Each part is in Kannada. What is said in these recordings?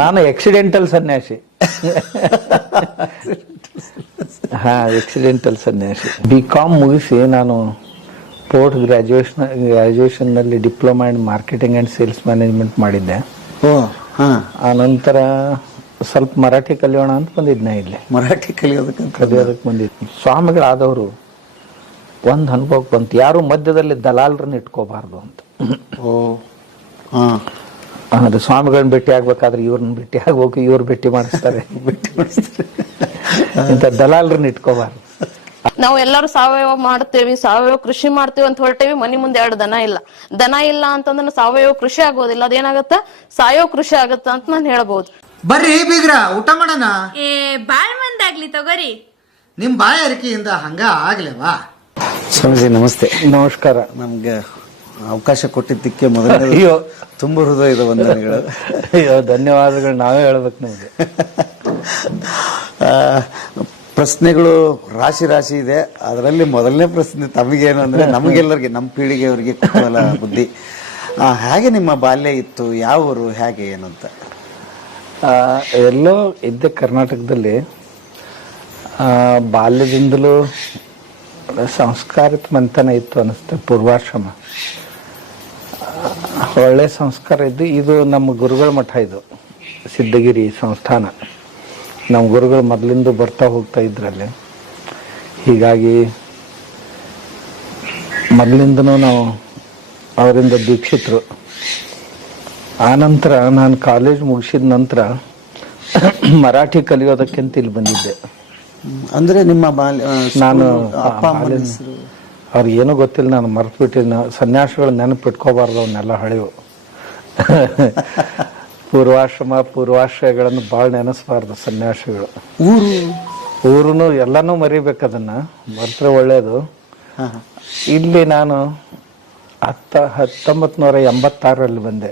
ನಾನು ಎಕ್ಸಿಡೆಂಟಲ್ ಸನ್ಯಾಸಿ. ಎಕ್ಸಿಡೆಂಟಲ್ ಸನ್ಯಾಸಿ. BCom ಮುಗಿಸಿ ನಾನು ಪೋಸ್ಟ್ ಗ್ರಾಜುಯೇಷನ್ ನಲ್ಲಿ diploma in marketing and sales management ಮಾಡಿದ್ದೆ. ಆ ನಂತರ ಸ್ವಲ್ಪ ಮರಾಠಿ ಕಲಿಯೋಣ ಅಂತ ಬಂದಿದ್ದೆ. ಇಲ್ಲಿ ಮರಾಠಿ ಕಲಿಯೋದಕ್ಕೆ ಬಂದಿದ್ದೆ. ಸ್ವಾಮಿಗಳಾದವರು ಒಂದು ಅನುಭವಕ್ಕೆ ಬಂತು, ಯಾರು ಮಧ್ಯದಲ್ಲಿ ದಲಾಲರನ್ನ ಇಟ್ಕೋಬಾರ್ದು ಅಂತ. ಅದು ಸ್ವಾಮಿಗಳನ್ನ ಭೇಟಿ ಆಗ್ಬೇಕಾದ್ರೆ ಇವ್ರನ್ನ ಭೇಟಿ ಆಗ್ಬೇಕು, ಇವ್ರು ಭೇಟಿ ಮಾಡಿಸ್ತಾರೆ ಇಂಥ ದಲಾಲರನ್ನ ಇಟ್ಕೋಬಾರ್ದು. ನಾವು ಎಲ್ಲರೂ ಸಾವಯವ ಮಾಡ್ತೇವಿ, ಸಾವಯವ ಕೃಷಿ ಮಾಡ್ತೇವಿ ಅಂತ ಹೊರಟೇವಿ. ಮನಿ ಮುಂದೆ 2 ದನ ಇಲ್ಲ ಅಂತಂದ್ರೆ ಸಾವಯವ ಕೃಷಿ ಆಗೋದಿಲ್ಲ. ಅದೇನಾಗತ್ತ, ಸಾವಯವ ಕೃಷಿ ಆಗತ್ತ ಅಂತ ನಾನು ಹೇಳ್ಬಹುದು. ಬರ್ರಿ ಬೀಗ್ರ, ಊಟ ಮಾಡೋಣ. ಬಾಳ್ ಮಂದಾಗ್ಲಿ ತಗೋರಿ. ನಿಮ್ ಬಾಯಾರಿಕೆಯಿಂದ ಹಂಗ ಆಗ್ಲೇವಾ? ಸ್ವಾಮೀಜಿ ನಮಸ್ತೆ. ನಮಸ್ಕಾರ. ನಮ್ಗೆ ಅವಕಾಶ ಕೊಟ್ಟಿದ್ದಕ್ಕೆ ಮೊದಲನೇ ತುಂಬ ಹೃದಯದ ವಂದನೆಗಳು. ಧನ್ಯವಾದಗಳು. ನಾವೇ ಹೇಳ್ಬೇಕು ನಿಮಗೆ. ಪ್ರಶ್ನೆಗಳು ರಾಶಿ ಇದೆ. ಅದರಲ್ಲಿ ಮೊದಲನೇ ಪ್ರಶ್ನೆ ತಮಗೇನು ಅಂದ್ರೆ, ನಮಗೆಲ್ಲರಿಗೆ, ನಮ್ಮ ಪೀಳಿಗೆಯವರಿಗೆ ಕುತೂಹಲ ಬುದ್ಧಿ. ಹೇಗೆ ನಿಮ್ಮ ಬಾಲ್ಯ ಇತ್ತು, ಯಾವ ಊರು, ಹೇಗೆ ಏನು ಅಂತ? ಎಲ್ಲೋ ಇದ್ದೆ ಕರ್ನಾಟಕದಲ್ಲಿ. ಬಾಲ್ಯದಿಂದಲೂ ಸಂಸ್ಕಾರಿತ ಮನೆತನ ಇತ್ತು ಅನಿಸುತ್ತೆ. ಪೂರ್ವಾಶ್ರಮ, ಒಳ್ಳೆ ಸಂಸ್ಕಾರ ಇದ್ದು. ಇದು ನಮ್ಮ ಗುರುಗಳ ಮಠ, ಇದು ಸಿದ್ಧಗಿರಿ ಸಂಸ್ಥಾನ. ನಮ್ಮ ಗುರುಗಳು ಮೊದಲಿಂದ ಬರ್ತಾ ಹೋಗ್ತಾ ಇದ್ರಲ್ಲಿ. ಹೀಗಾಗಿ ಮೊದಲಿಂದನೂ ನಾವು ಅವರಿಂದ ದೀಕ್ಷಿತರು. ಆನಂತರ ನಾನು ಕಾಲೇಜ್ ಮುಗಿಸಿದ ನಂತರ ಮರಾಠಿ ಕಲಿಯೋದಕ್ಕಿಂತ ಇಲ್ಲಿ ಬಂದಿದ್ದೆ. ಅಂದ್ರೆ ನಿಮ್ಮ ನಾನು ಅವ್ರಿಗೇನೂ ಗೊತ್ತಿಲ್ಲ, ನಾನು ಮರ್ತು ಬಿಟ್ಟಿದ್ದೆ. ಸನ್ಯಾಸಿಗಳು ನೆನಪಿಟ್ಕೋಬಾರ್ದು, ಅವನ್ನೆಲ್ಲ ಹಳೆವು. ಪೂರ್ವಾಶ್ರಯಗಳನ್ನು ಭಾಳ ನೆನೆಸ್ಬಾರ್ದು ಸನ್ಯಾಸಿಗಳು. ಊರುನು ಎಲ್ಲನೂ ಮರಿಬೇಕು, ಅದನ್ನ ಮರೆತ್ರೆ ಒಳ್ಳೇದು. ಇಲ್ಲಿ ನಾನು 1986ರಲ್ಲಿ ಬಂದೆ.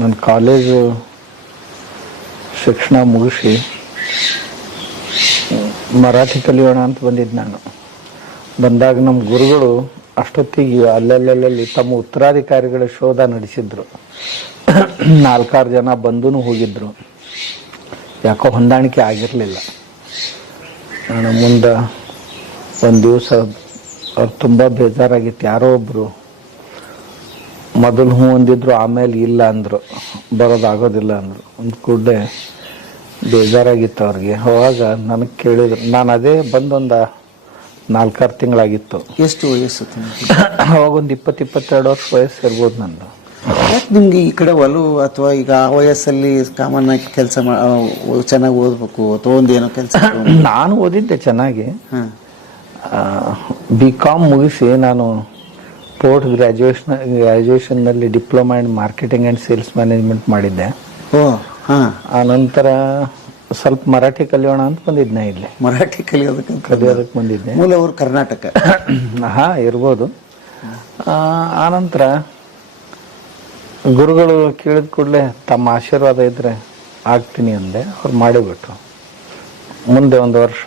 ನನ್ನ ಕಾಲೇಜು ಶಿಕ್ಷಣ ಮುಗಿಸಿ ಮರಾಠಿ ಕಲಿಯೋಣ ಅಂತ ಬಂದಿದ್ದು. ನಾನು ಬಂದಾಗ ನಮ್ಮ ಗುರುಗಳು ಅಷ್ಟೊತ್ತಿಗೆ ಅಲ್ಲಲ್ಲಿ ತಮ್ಮ ಉತ್ತರಾಧಿಕಾರಿಗಳ ಶೋಧ ನಡೆಸಿದ್ರು. 4-6 ಜನ ಬಂದೂ ಹೋಗಿದ್ರು. ಯಾಕೋ ಹೊಂದಾಣಿಕೆ ಆಗಿರಲಿಲ್ಲ. ನಾನು ಮುಂದೆ ಒಂದು ದಿವಸ ಅವ್ರು ತುಂಬ ಬೇಜಾರಾಗಿತ್ತು. ಯಾರೋ ಒಬ್ಬರು ಮೊದಲು ಹ್ಞೂ ಅಂದಿದ್ರು, ಆಮೇಲೆ ಇಲ್ಲ ಅಂದರು, ಬರೋದಾಗೋದಿಲ್ಲ ಅಂದರು. ಒಂದು ಕೂಡಲೇ ಬೇಜಾರಾಗಿತ್ತು ಅವ್ರಿಗೆ. ಅವಾಗ ನನಗೆ ಕೇಳಿದ್ರು. ನಾನು ಅದೇ ಬಂದೊಂದು 4-6 ತಿಂಗಳಾಗಿತ್ತು. ಎಷ್ಟು ವಯಸ್ಸು? ಅವಾಗ ಒಂದು 20-22 ವರ್ಷ ವಯಸ್ಸು ಇರ್ಬೋದು ನಂದು. ಯಾಕೆ ನಿಮ್ಗೆ ಈ ಕಡೆ ಒಲವು, ಅಥವಾ ಈಗ ಆ ವಯಸ್ಸಲ್ಲಿ ಕಾಮನ್ ಆಗಿ ಕೆಲಸ ಚೆನ್ನಾಗಿ ಓದ್ಬೇಕು ಅಥವಾ ಒಂದೇನೋ ಕೆಲಸ? ನಾನು ಓದಿದ್ದೆ ಚೆನ್ನಾಗಿ. BCom ಮುಗಿಸಿ ನಾನು ಪೋಸ್ಟ್ ಗ್ರಾಜುಯೇಷನ್ ನಲ್ಲಿ diploma in marketing and sales management ಮಾಡಿದ್ದೆ. ಆ ನಂತರ ಸ್ವಲ್ಪ ಮರಾಠಿ ಕಲಿಯೋಣ ಅಂತ ಬಂದಿದ್ದೆ. ಇಲ್ಲಿ ಮರಾಠಿ ಕಲಿಯೋದಕ್ಕೆ ಬಂದಿದ್ದೆ. ಮೂಲ ಊರು ಕರ್ನಾಟಕ? ಇರ್ಬೋದು. ಆನಂತರ ಗುರುಗಳು ಕೇಳಿದ ಕೂಡಲೇ ತಮ್ಮ ಆಶೀರ್ವಾದ ಇದ್ರೆ ಆಗ್ತೀನಿ ಅಂದೆ. ಅವ್ರು ಮಾಡಿಬಿಟ್ರು. ಮುಂದೆ 1 ವರ್ಷ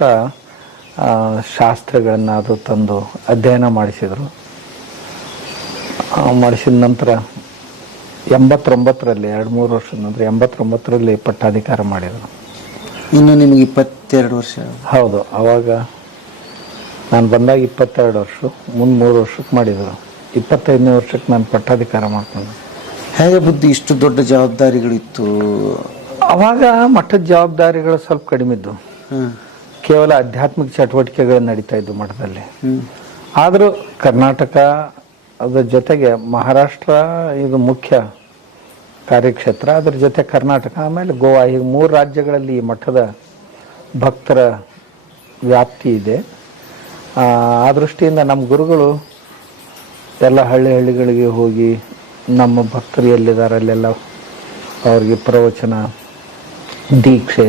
ಶಾಸ್ತ್ರಗಳನ್ನ ಅದು ತಂದು ಅಧ್ಯಯನ ಮಾಡಿಸಿದ್ರು. ಮಾಡಿಸಿದ ನಂತರ 89ರಲ್ಲಿ 2-3 ವರ್ಷದ ನಂತರ 89ರಲ್ಲಿ ಪಟ್ಟಾಧಿಕಾರ ಮಾಡಿದರು. ಇನ್ನು ನಿಮಗೆ 22 ವರ್ಷ? ಹೌದು. ಅವಾಗ ನಾನು ಬಂದಾಗ 22 ವರ್ಷ, ಮುಂದೆ 3 ವರ್ಷಕ್ಕೆ ಮಾಡಿದರು. 25ನೇ ವರ್ಷಕ್ಕೆ ನಾನು ಪಟ್ಟಾಧಿಕಾರ ಮಾಡ್ಕೊಂಡೆ. ಹೇಗೆ ಬುದ್ಧಿ ಇಷ್ಟು ದೊಡ್ಡ ಜವಾಬ್ದಾರಿಗಳಿತ್ತು? ಅವಾಗ ಮಠದ ಜವಾಬ್ದಾರಿಗಳು ಸ್ವಲ್ಪ ಕಡಿಮೆ ಇದ್ದು. ಕೇವಲ ಆಧ್ಯಾತ್ಮಿಕ ಚಟುವಟಿಕೆಗಳು ನಡೀತಾ ಇದ್ದು ಮಠದಲ್ಲಿ. ಆದರೂ ಕರ್ನಾಟಕ, ಅದ್ರ ಜೊತೆಗೆ ಮಹಾರಾಷ್ಟ್ರ ಇದು ಮುಖ್ಯ ಕಾರ್ಯಕ್ಷೇತ್ರ, ಅದ್ರ ಜೊತೆ ಕರ್ನಾಟಕ, ಆಮೇಲೆ ಗೋವಾ, ಹೀಗೆ 3 ರಾಜ್ಯಗಳಲ್ಲಿ ಈ ಮಠದ ಭಕ್ತರ ವ್ಯಾಪ್ತಿ ಇದೆ. ಆ ದೃಷ್ಟಿಯಿಂದ ನಮ್ಮ ಗುರುಗಳು ಎಲ್ಲ ಹಳ್ಳಿಗಳಿಗೆ ಹೋಗಿ ನಮ್ಮ ಭಕ್ತರು ಎಲ್ಲಿದ್ದಾರೆ ಅಲ್ಲೆಲ್ಲ ಅವ್ರಿಗೆ ಪ್ರವಚನ, ದೀಕ್ಷೆ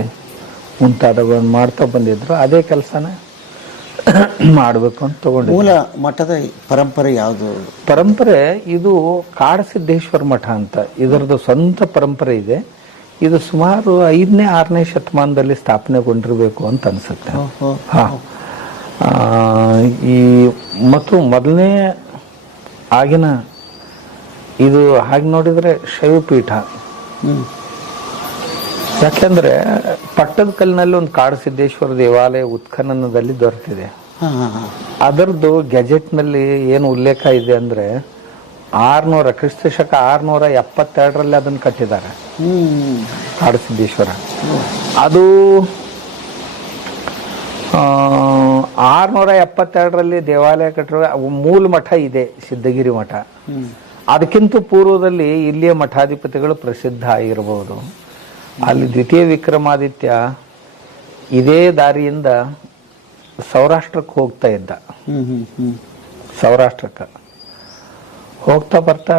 ಮುಂತಾದವುಗಳನ್ನು ಮಾಡ್ತಾ ಬಂದಿದ್ರು. ಅದೇ ಕೆಲಸನೇ ಮಾಡಬೇಕು ಅಂತ ತಗೊಂಡು. ಮೂಲ ಮಠದ ಪರಂಪರೆ ಯಾವುದು? ಪರಂಪರೆ ಇದು ಕಾಡಸಿದ್ದೇಶ್ವರ ಮಠ ಅಂತ, ಇದರದ್ದು ಸ್ವಂತ ಪರಂಪರೆ ಇದೆ. ಇದು ಸುಮಾರು 5ನೇ 6ನೇ ಶತಮಾನದಲ್ಲಿ ಸ್ಥಾಪನೆಗೊಂಡಿರಬೇಕು ಅಂತ ಅನ್ಸುತ್ತೆ. ಈ ಮತ್ತು ಮೊದಲನೇ ಆಗಿನ ಇದು ಹಾಗೆ ನೋಡಿದ್ರೆ ಶೈವಪೀಠ. ಯಾಕೆಂದ್ರೆ ಪಟ್ಟದಕಲ್ಲಿನಲ್ಲಿ ಒಂದು ಕಾಡಸಿದ್ದೇಶ್ವರ ದೇವಾಲಯ ಉತ್ಖನನದಲ್ಲಿ ದೊರೆತಿದೆ. ಅದರದ್ದು ಗೆಜೆಟ್ನಲ್ಲಿ ಏನು ಉಲ್ಲೇಖ ಇದೆ ಅಂದ್ರೆ 600 ಕ್ರಿಸ್ತಶಕ 672ರಲ್ಲಿ ಅದನ್ನು ಕಟ್ಟಿದ್ದಾರೆ ಕಾಡಸಿದ್ದೇಶ್ವರ. ಅದು 672ರಲ್ಲಿ ದೇವಾಲಯ ಕಟ್ಟಿರುವ ಮೂಲ ಮಠ ಇದೆ, ಸಿದ್ಧಗಿರಿ ಮಠ. ಅದಕ್ಕಿಂತ ಪೂರ್ವದಲ್ಲಿ ಇಲ್ಲಿಯ ಮಠಾಧಿಪತಿಗಳು ಪ್ರಸಿದ್ಧ ಆಗಿರಬಹುದು. ಅಲ್ಲಿ ದ್ವಿತೀಯ ವಿಕ್ರಮಾದಿತ್ಯ ಇದೇ ದಾರಿಯಿಂದ ಸೌರಾಷ್ಟ್ರಕ್ಕೆ ಹೋಗ್ತಾ ಇದ್ದ. ಸೌರಾಷ್ಟ್ರಕ್ಕೆ ಹೋಗ್ತಾ ಬರ್ತಾ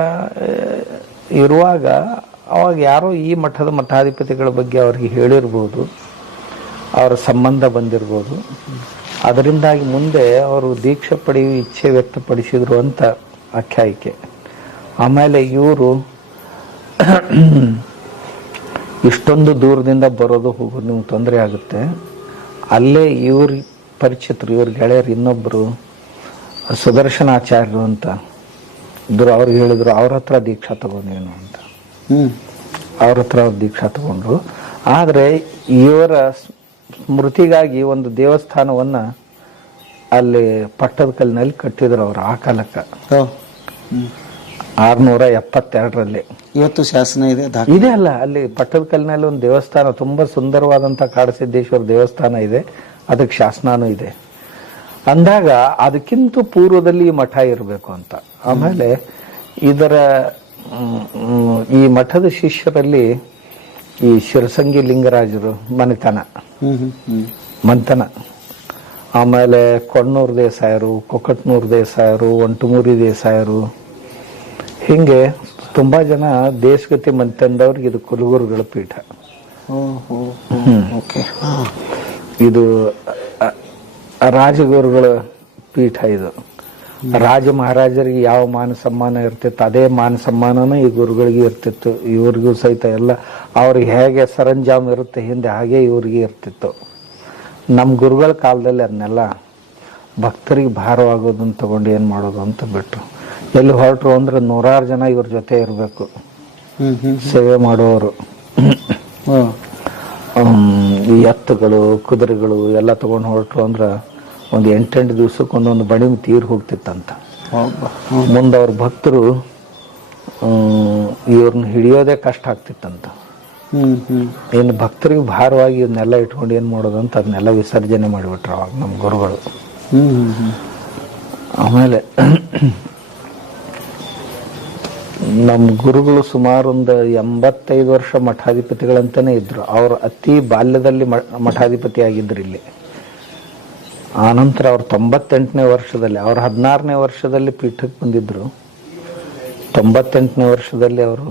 ಇರುವಾಗ ಅವಾಗ ಯಾರೋ ಈ ಮಠದ ಮಠಾಧಿಪತಿಗಳ ಬಗ್ಗೆ ಅವ್ರಿಗೆ ಹೇಳಿರ್ಬೋದು, ಅವರ ಸಂಬಂಧ ಬಂದಿರ್ಬೋದು. ಅದರಿಂದಾಗಿ ಮುಂದೆ ಅವರು ದೀಕ್ಷೆ ಪಡೆಯುವ ಇಚ್ಛೆ ವ್ಯಕ್ತಪಡಿಸಿದ್ರು ಅಂತ ಆಖ್ಯಾಯಿಕೆ. ಆಮೇಲೆ ಇವರು ಇಷ್ಟೊಂದು ದೂರದಿಂದ ಬರೋದು ಹೋಗೋದು ನಿಮ್ಗೆ ತೊಂದರೆ ಆಗುತ್ತೆ, ಅಲ್ಲೇ ಇವ್ರ ಪರಿಚಿತರು, ಇವ್ರ ಗೆಳೆಯರು ಇನ್ನೊಬ್ಬರು ಸುದರ್ಶನಾಚಾರ್ಯರು ಅಂತ ಇದ್ರು. ಅವ್ರಿಗೆ ಹೇಳಿದ್ರು ಅವ್ರ ಹತ್ರ ದೀಕ್ಷಾ ತಗೊಂಡೇನು ಅಂತ. ಅವ್ರ ಹತ್ರ ಅವ್ರು ದೀಕ್ಷಾ ತಗೊಂಡ್ರು. ಆದರೆ ಇವರ ಸ್ಮೃತಿಗಾಗಿ ಒಂದು ದೇವಸ್ಥಾನವನ್ನ ಅಲ್ಲಿ ಪಟ್ಟದಕಲ್ಲಿನಲ್ಲಿ ಕಟ್ಟಿದ್ರು ಅವರು ಆ ಕಾಲಕ್ಕೆ 672ರಲ್ಲಿ. ಇವತ್ತು ಶಾಸನ ಇದೆ ಇದೆ ಅಲ್ಲ, ಅಲ್ಲಿ ಪಟ್ಟದಕಲ್ಲಿನಲ್ಲಿ ಒಂದು ದೇವಸ್ಥಾನ, ತುಂಬಾ ಸುಂದರವಾದಂತ ಕಾಡಸಿದ್ದೇಶ್ವರ ದೇವಸ್ಥಾನ ಇದೆ, ಅದಕ್ಕೆ ಶಾಸನನೂ ಇದೆ. ಅಂದಾಗ ಅದಕ್ಕಿಂತ ಪೂರ್ವದಲ್ಲಿ ಈ ಮಠ ಇರಬೇಕು ಅಂತ. ಆಮೇಲೆ ಇದರ ಈ ಮಠದ ಶಿಷ್ಯರಲ್ಲಿ ಈ ಶಿರಸಂಗಿ ಲಿಂಗರಾಜರು ಮಂಥನ, ಆಮೇಲೆ ಕೊಣ್ಣೂರು ದೇಸಾಯರು, ಕೊಕಟ್ನೂರು ದೇಸಾಯರು, ಒಂಟುಮೂರಿ ದೇಸಾಯರು, ಹಿಂಗೆ ತುಂಬಾ ಜನ ದೇಶಗತಿ ಮಂತಂದವ್ರಿಗೆ ಇದು ಕುಲಗುರುಗಳ ಪೀಠ. ಇದು ರಾಜಗುರುಗಳ ಪೀಠ. ಇದು ರಾಜ ಮಹಾರಾಜರಿಗೆ ಯಾವ ಮಾನ ಸಮ್ಮಾನ ಇರ್ತಿತ್ತು ಅದೇ ಮಾನ ಸಮ್ಮಾನನೂ ಈ ಗುರುಗಳಿಗೆ ಇರ್ತಿತ್ತು. ಇವ್ರಿಗೂ ಸಹಿತ ಎಲ್ಲ ಅವ್ರಿಗೆ ಹೇಗೆ ಸರಂಜಾಮ್ ಇರುತ್ತೆ ಹಿಂದೆ, ಹಾಗೆ ಇವ್ರಿಗೆ ಇರ್ತಿತ್ತು. ನಮ್ಮ ಗುರುಗಳ ಕಾಲದಲ್ಲಿ ಅದನ್ನೆಲ್ಲ ಭಕ್ತರಿಗೆ ಭಾರವಾಗೋದನ್ನ ತಗೊಂಡು ಏನ್ ಮಾಡೋದು ಅಂತ ಬಿಟ್ರು. ಎಲ್ಲಿ ಹೊರಟ್ರು ಅಂದ್ರೆ 100 ಜನ ಇವ್ರ ಜೊತೆ ಇರಬೇಕು, ಸೇವೆ ಮಾಡುವವರು. ಈ ಎತ್ತುಗಳು, ಕುದುರೆಗಳು ಎಲ್ಲ ತಗೊಂಡು ಹೊರಟ್ರು ಅಂದ್ರ ಒಂದು 8 ದಿವ್ಸಕ್ಕೆ ಒಂದೊಂದು ಬಣಿ ತೀರ್ ಹೋಗ್ತಿತ್ತಂತ. ಮುಂದೆ ಅವ್ರ ಭಕ್ತರು ಇವ್ರನ್ನ ಹಿಡಿಯೋದೇ ಕಷ್ಟ ಆಗ್ತಿತ್ತಂತ. ಇನ್ನು ಭಕ್ತರಿಗೆ ಭಾರವಾಗಿ ಇವನ್ನೆಲ್ಲ ಇಟ್ಕೊಂಡು ಏನ್ ಮಾಡೋದು ಅಂತ ಅದನ್ನೆಲ್ಲ ವಿಸರ್ಜನೆ ಮಾಡಿಬಿಟ್ರು ಅವಾಗ ನಮ್ಮ ಗುರುಗಳು. ಆಮೇಲೆ ನಮ್ಮ ಗುರುಗಳು ಸುಮಾರು ಒಂದು 85 ವರ್ಷ ಮಠಾಧಿಪತಿಗಳಂತಾನೆ ಇದ್ರು. ಅವ್ರು ಅತಿ ಬಾಲ್ಯದಲ್ಲಿ ಮಠಾಧಿಪತಿ ಆಗಿದ್ರು ಇಲ್ಲಿ. ಆನಂತರ ಅವ್ರು 98ನೇ ವರ್ಷದಲ್ಲಿ, ಅವ್ರು 16ನೇ ವರ್ಷದಲ್ಲಿ ಪೀಠಕ್ಕೆ ಬಂದಿದ್ರು. 98ನೇ ವರ್ಷದಲ್ಲಿ ಅವರು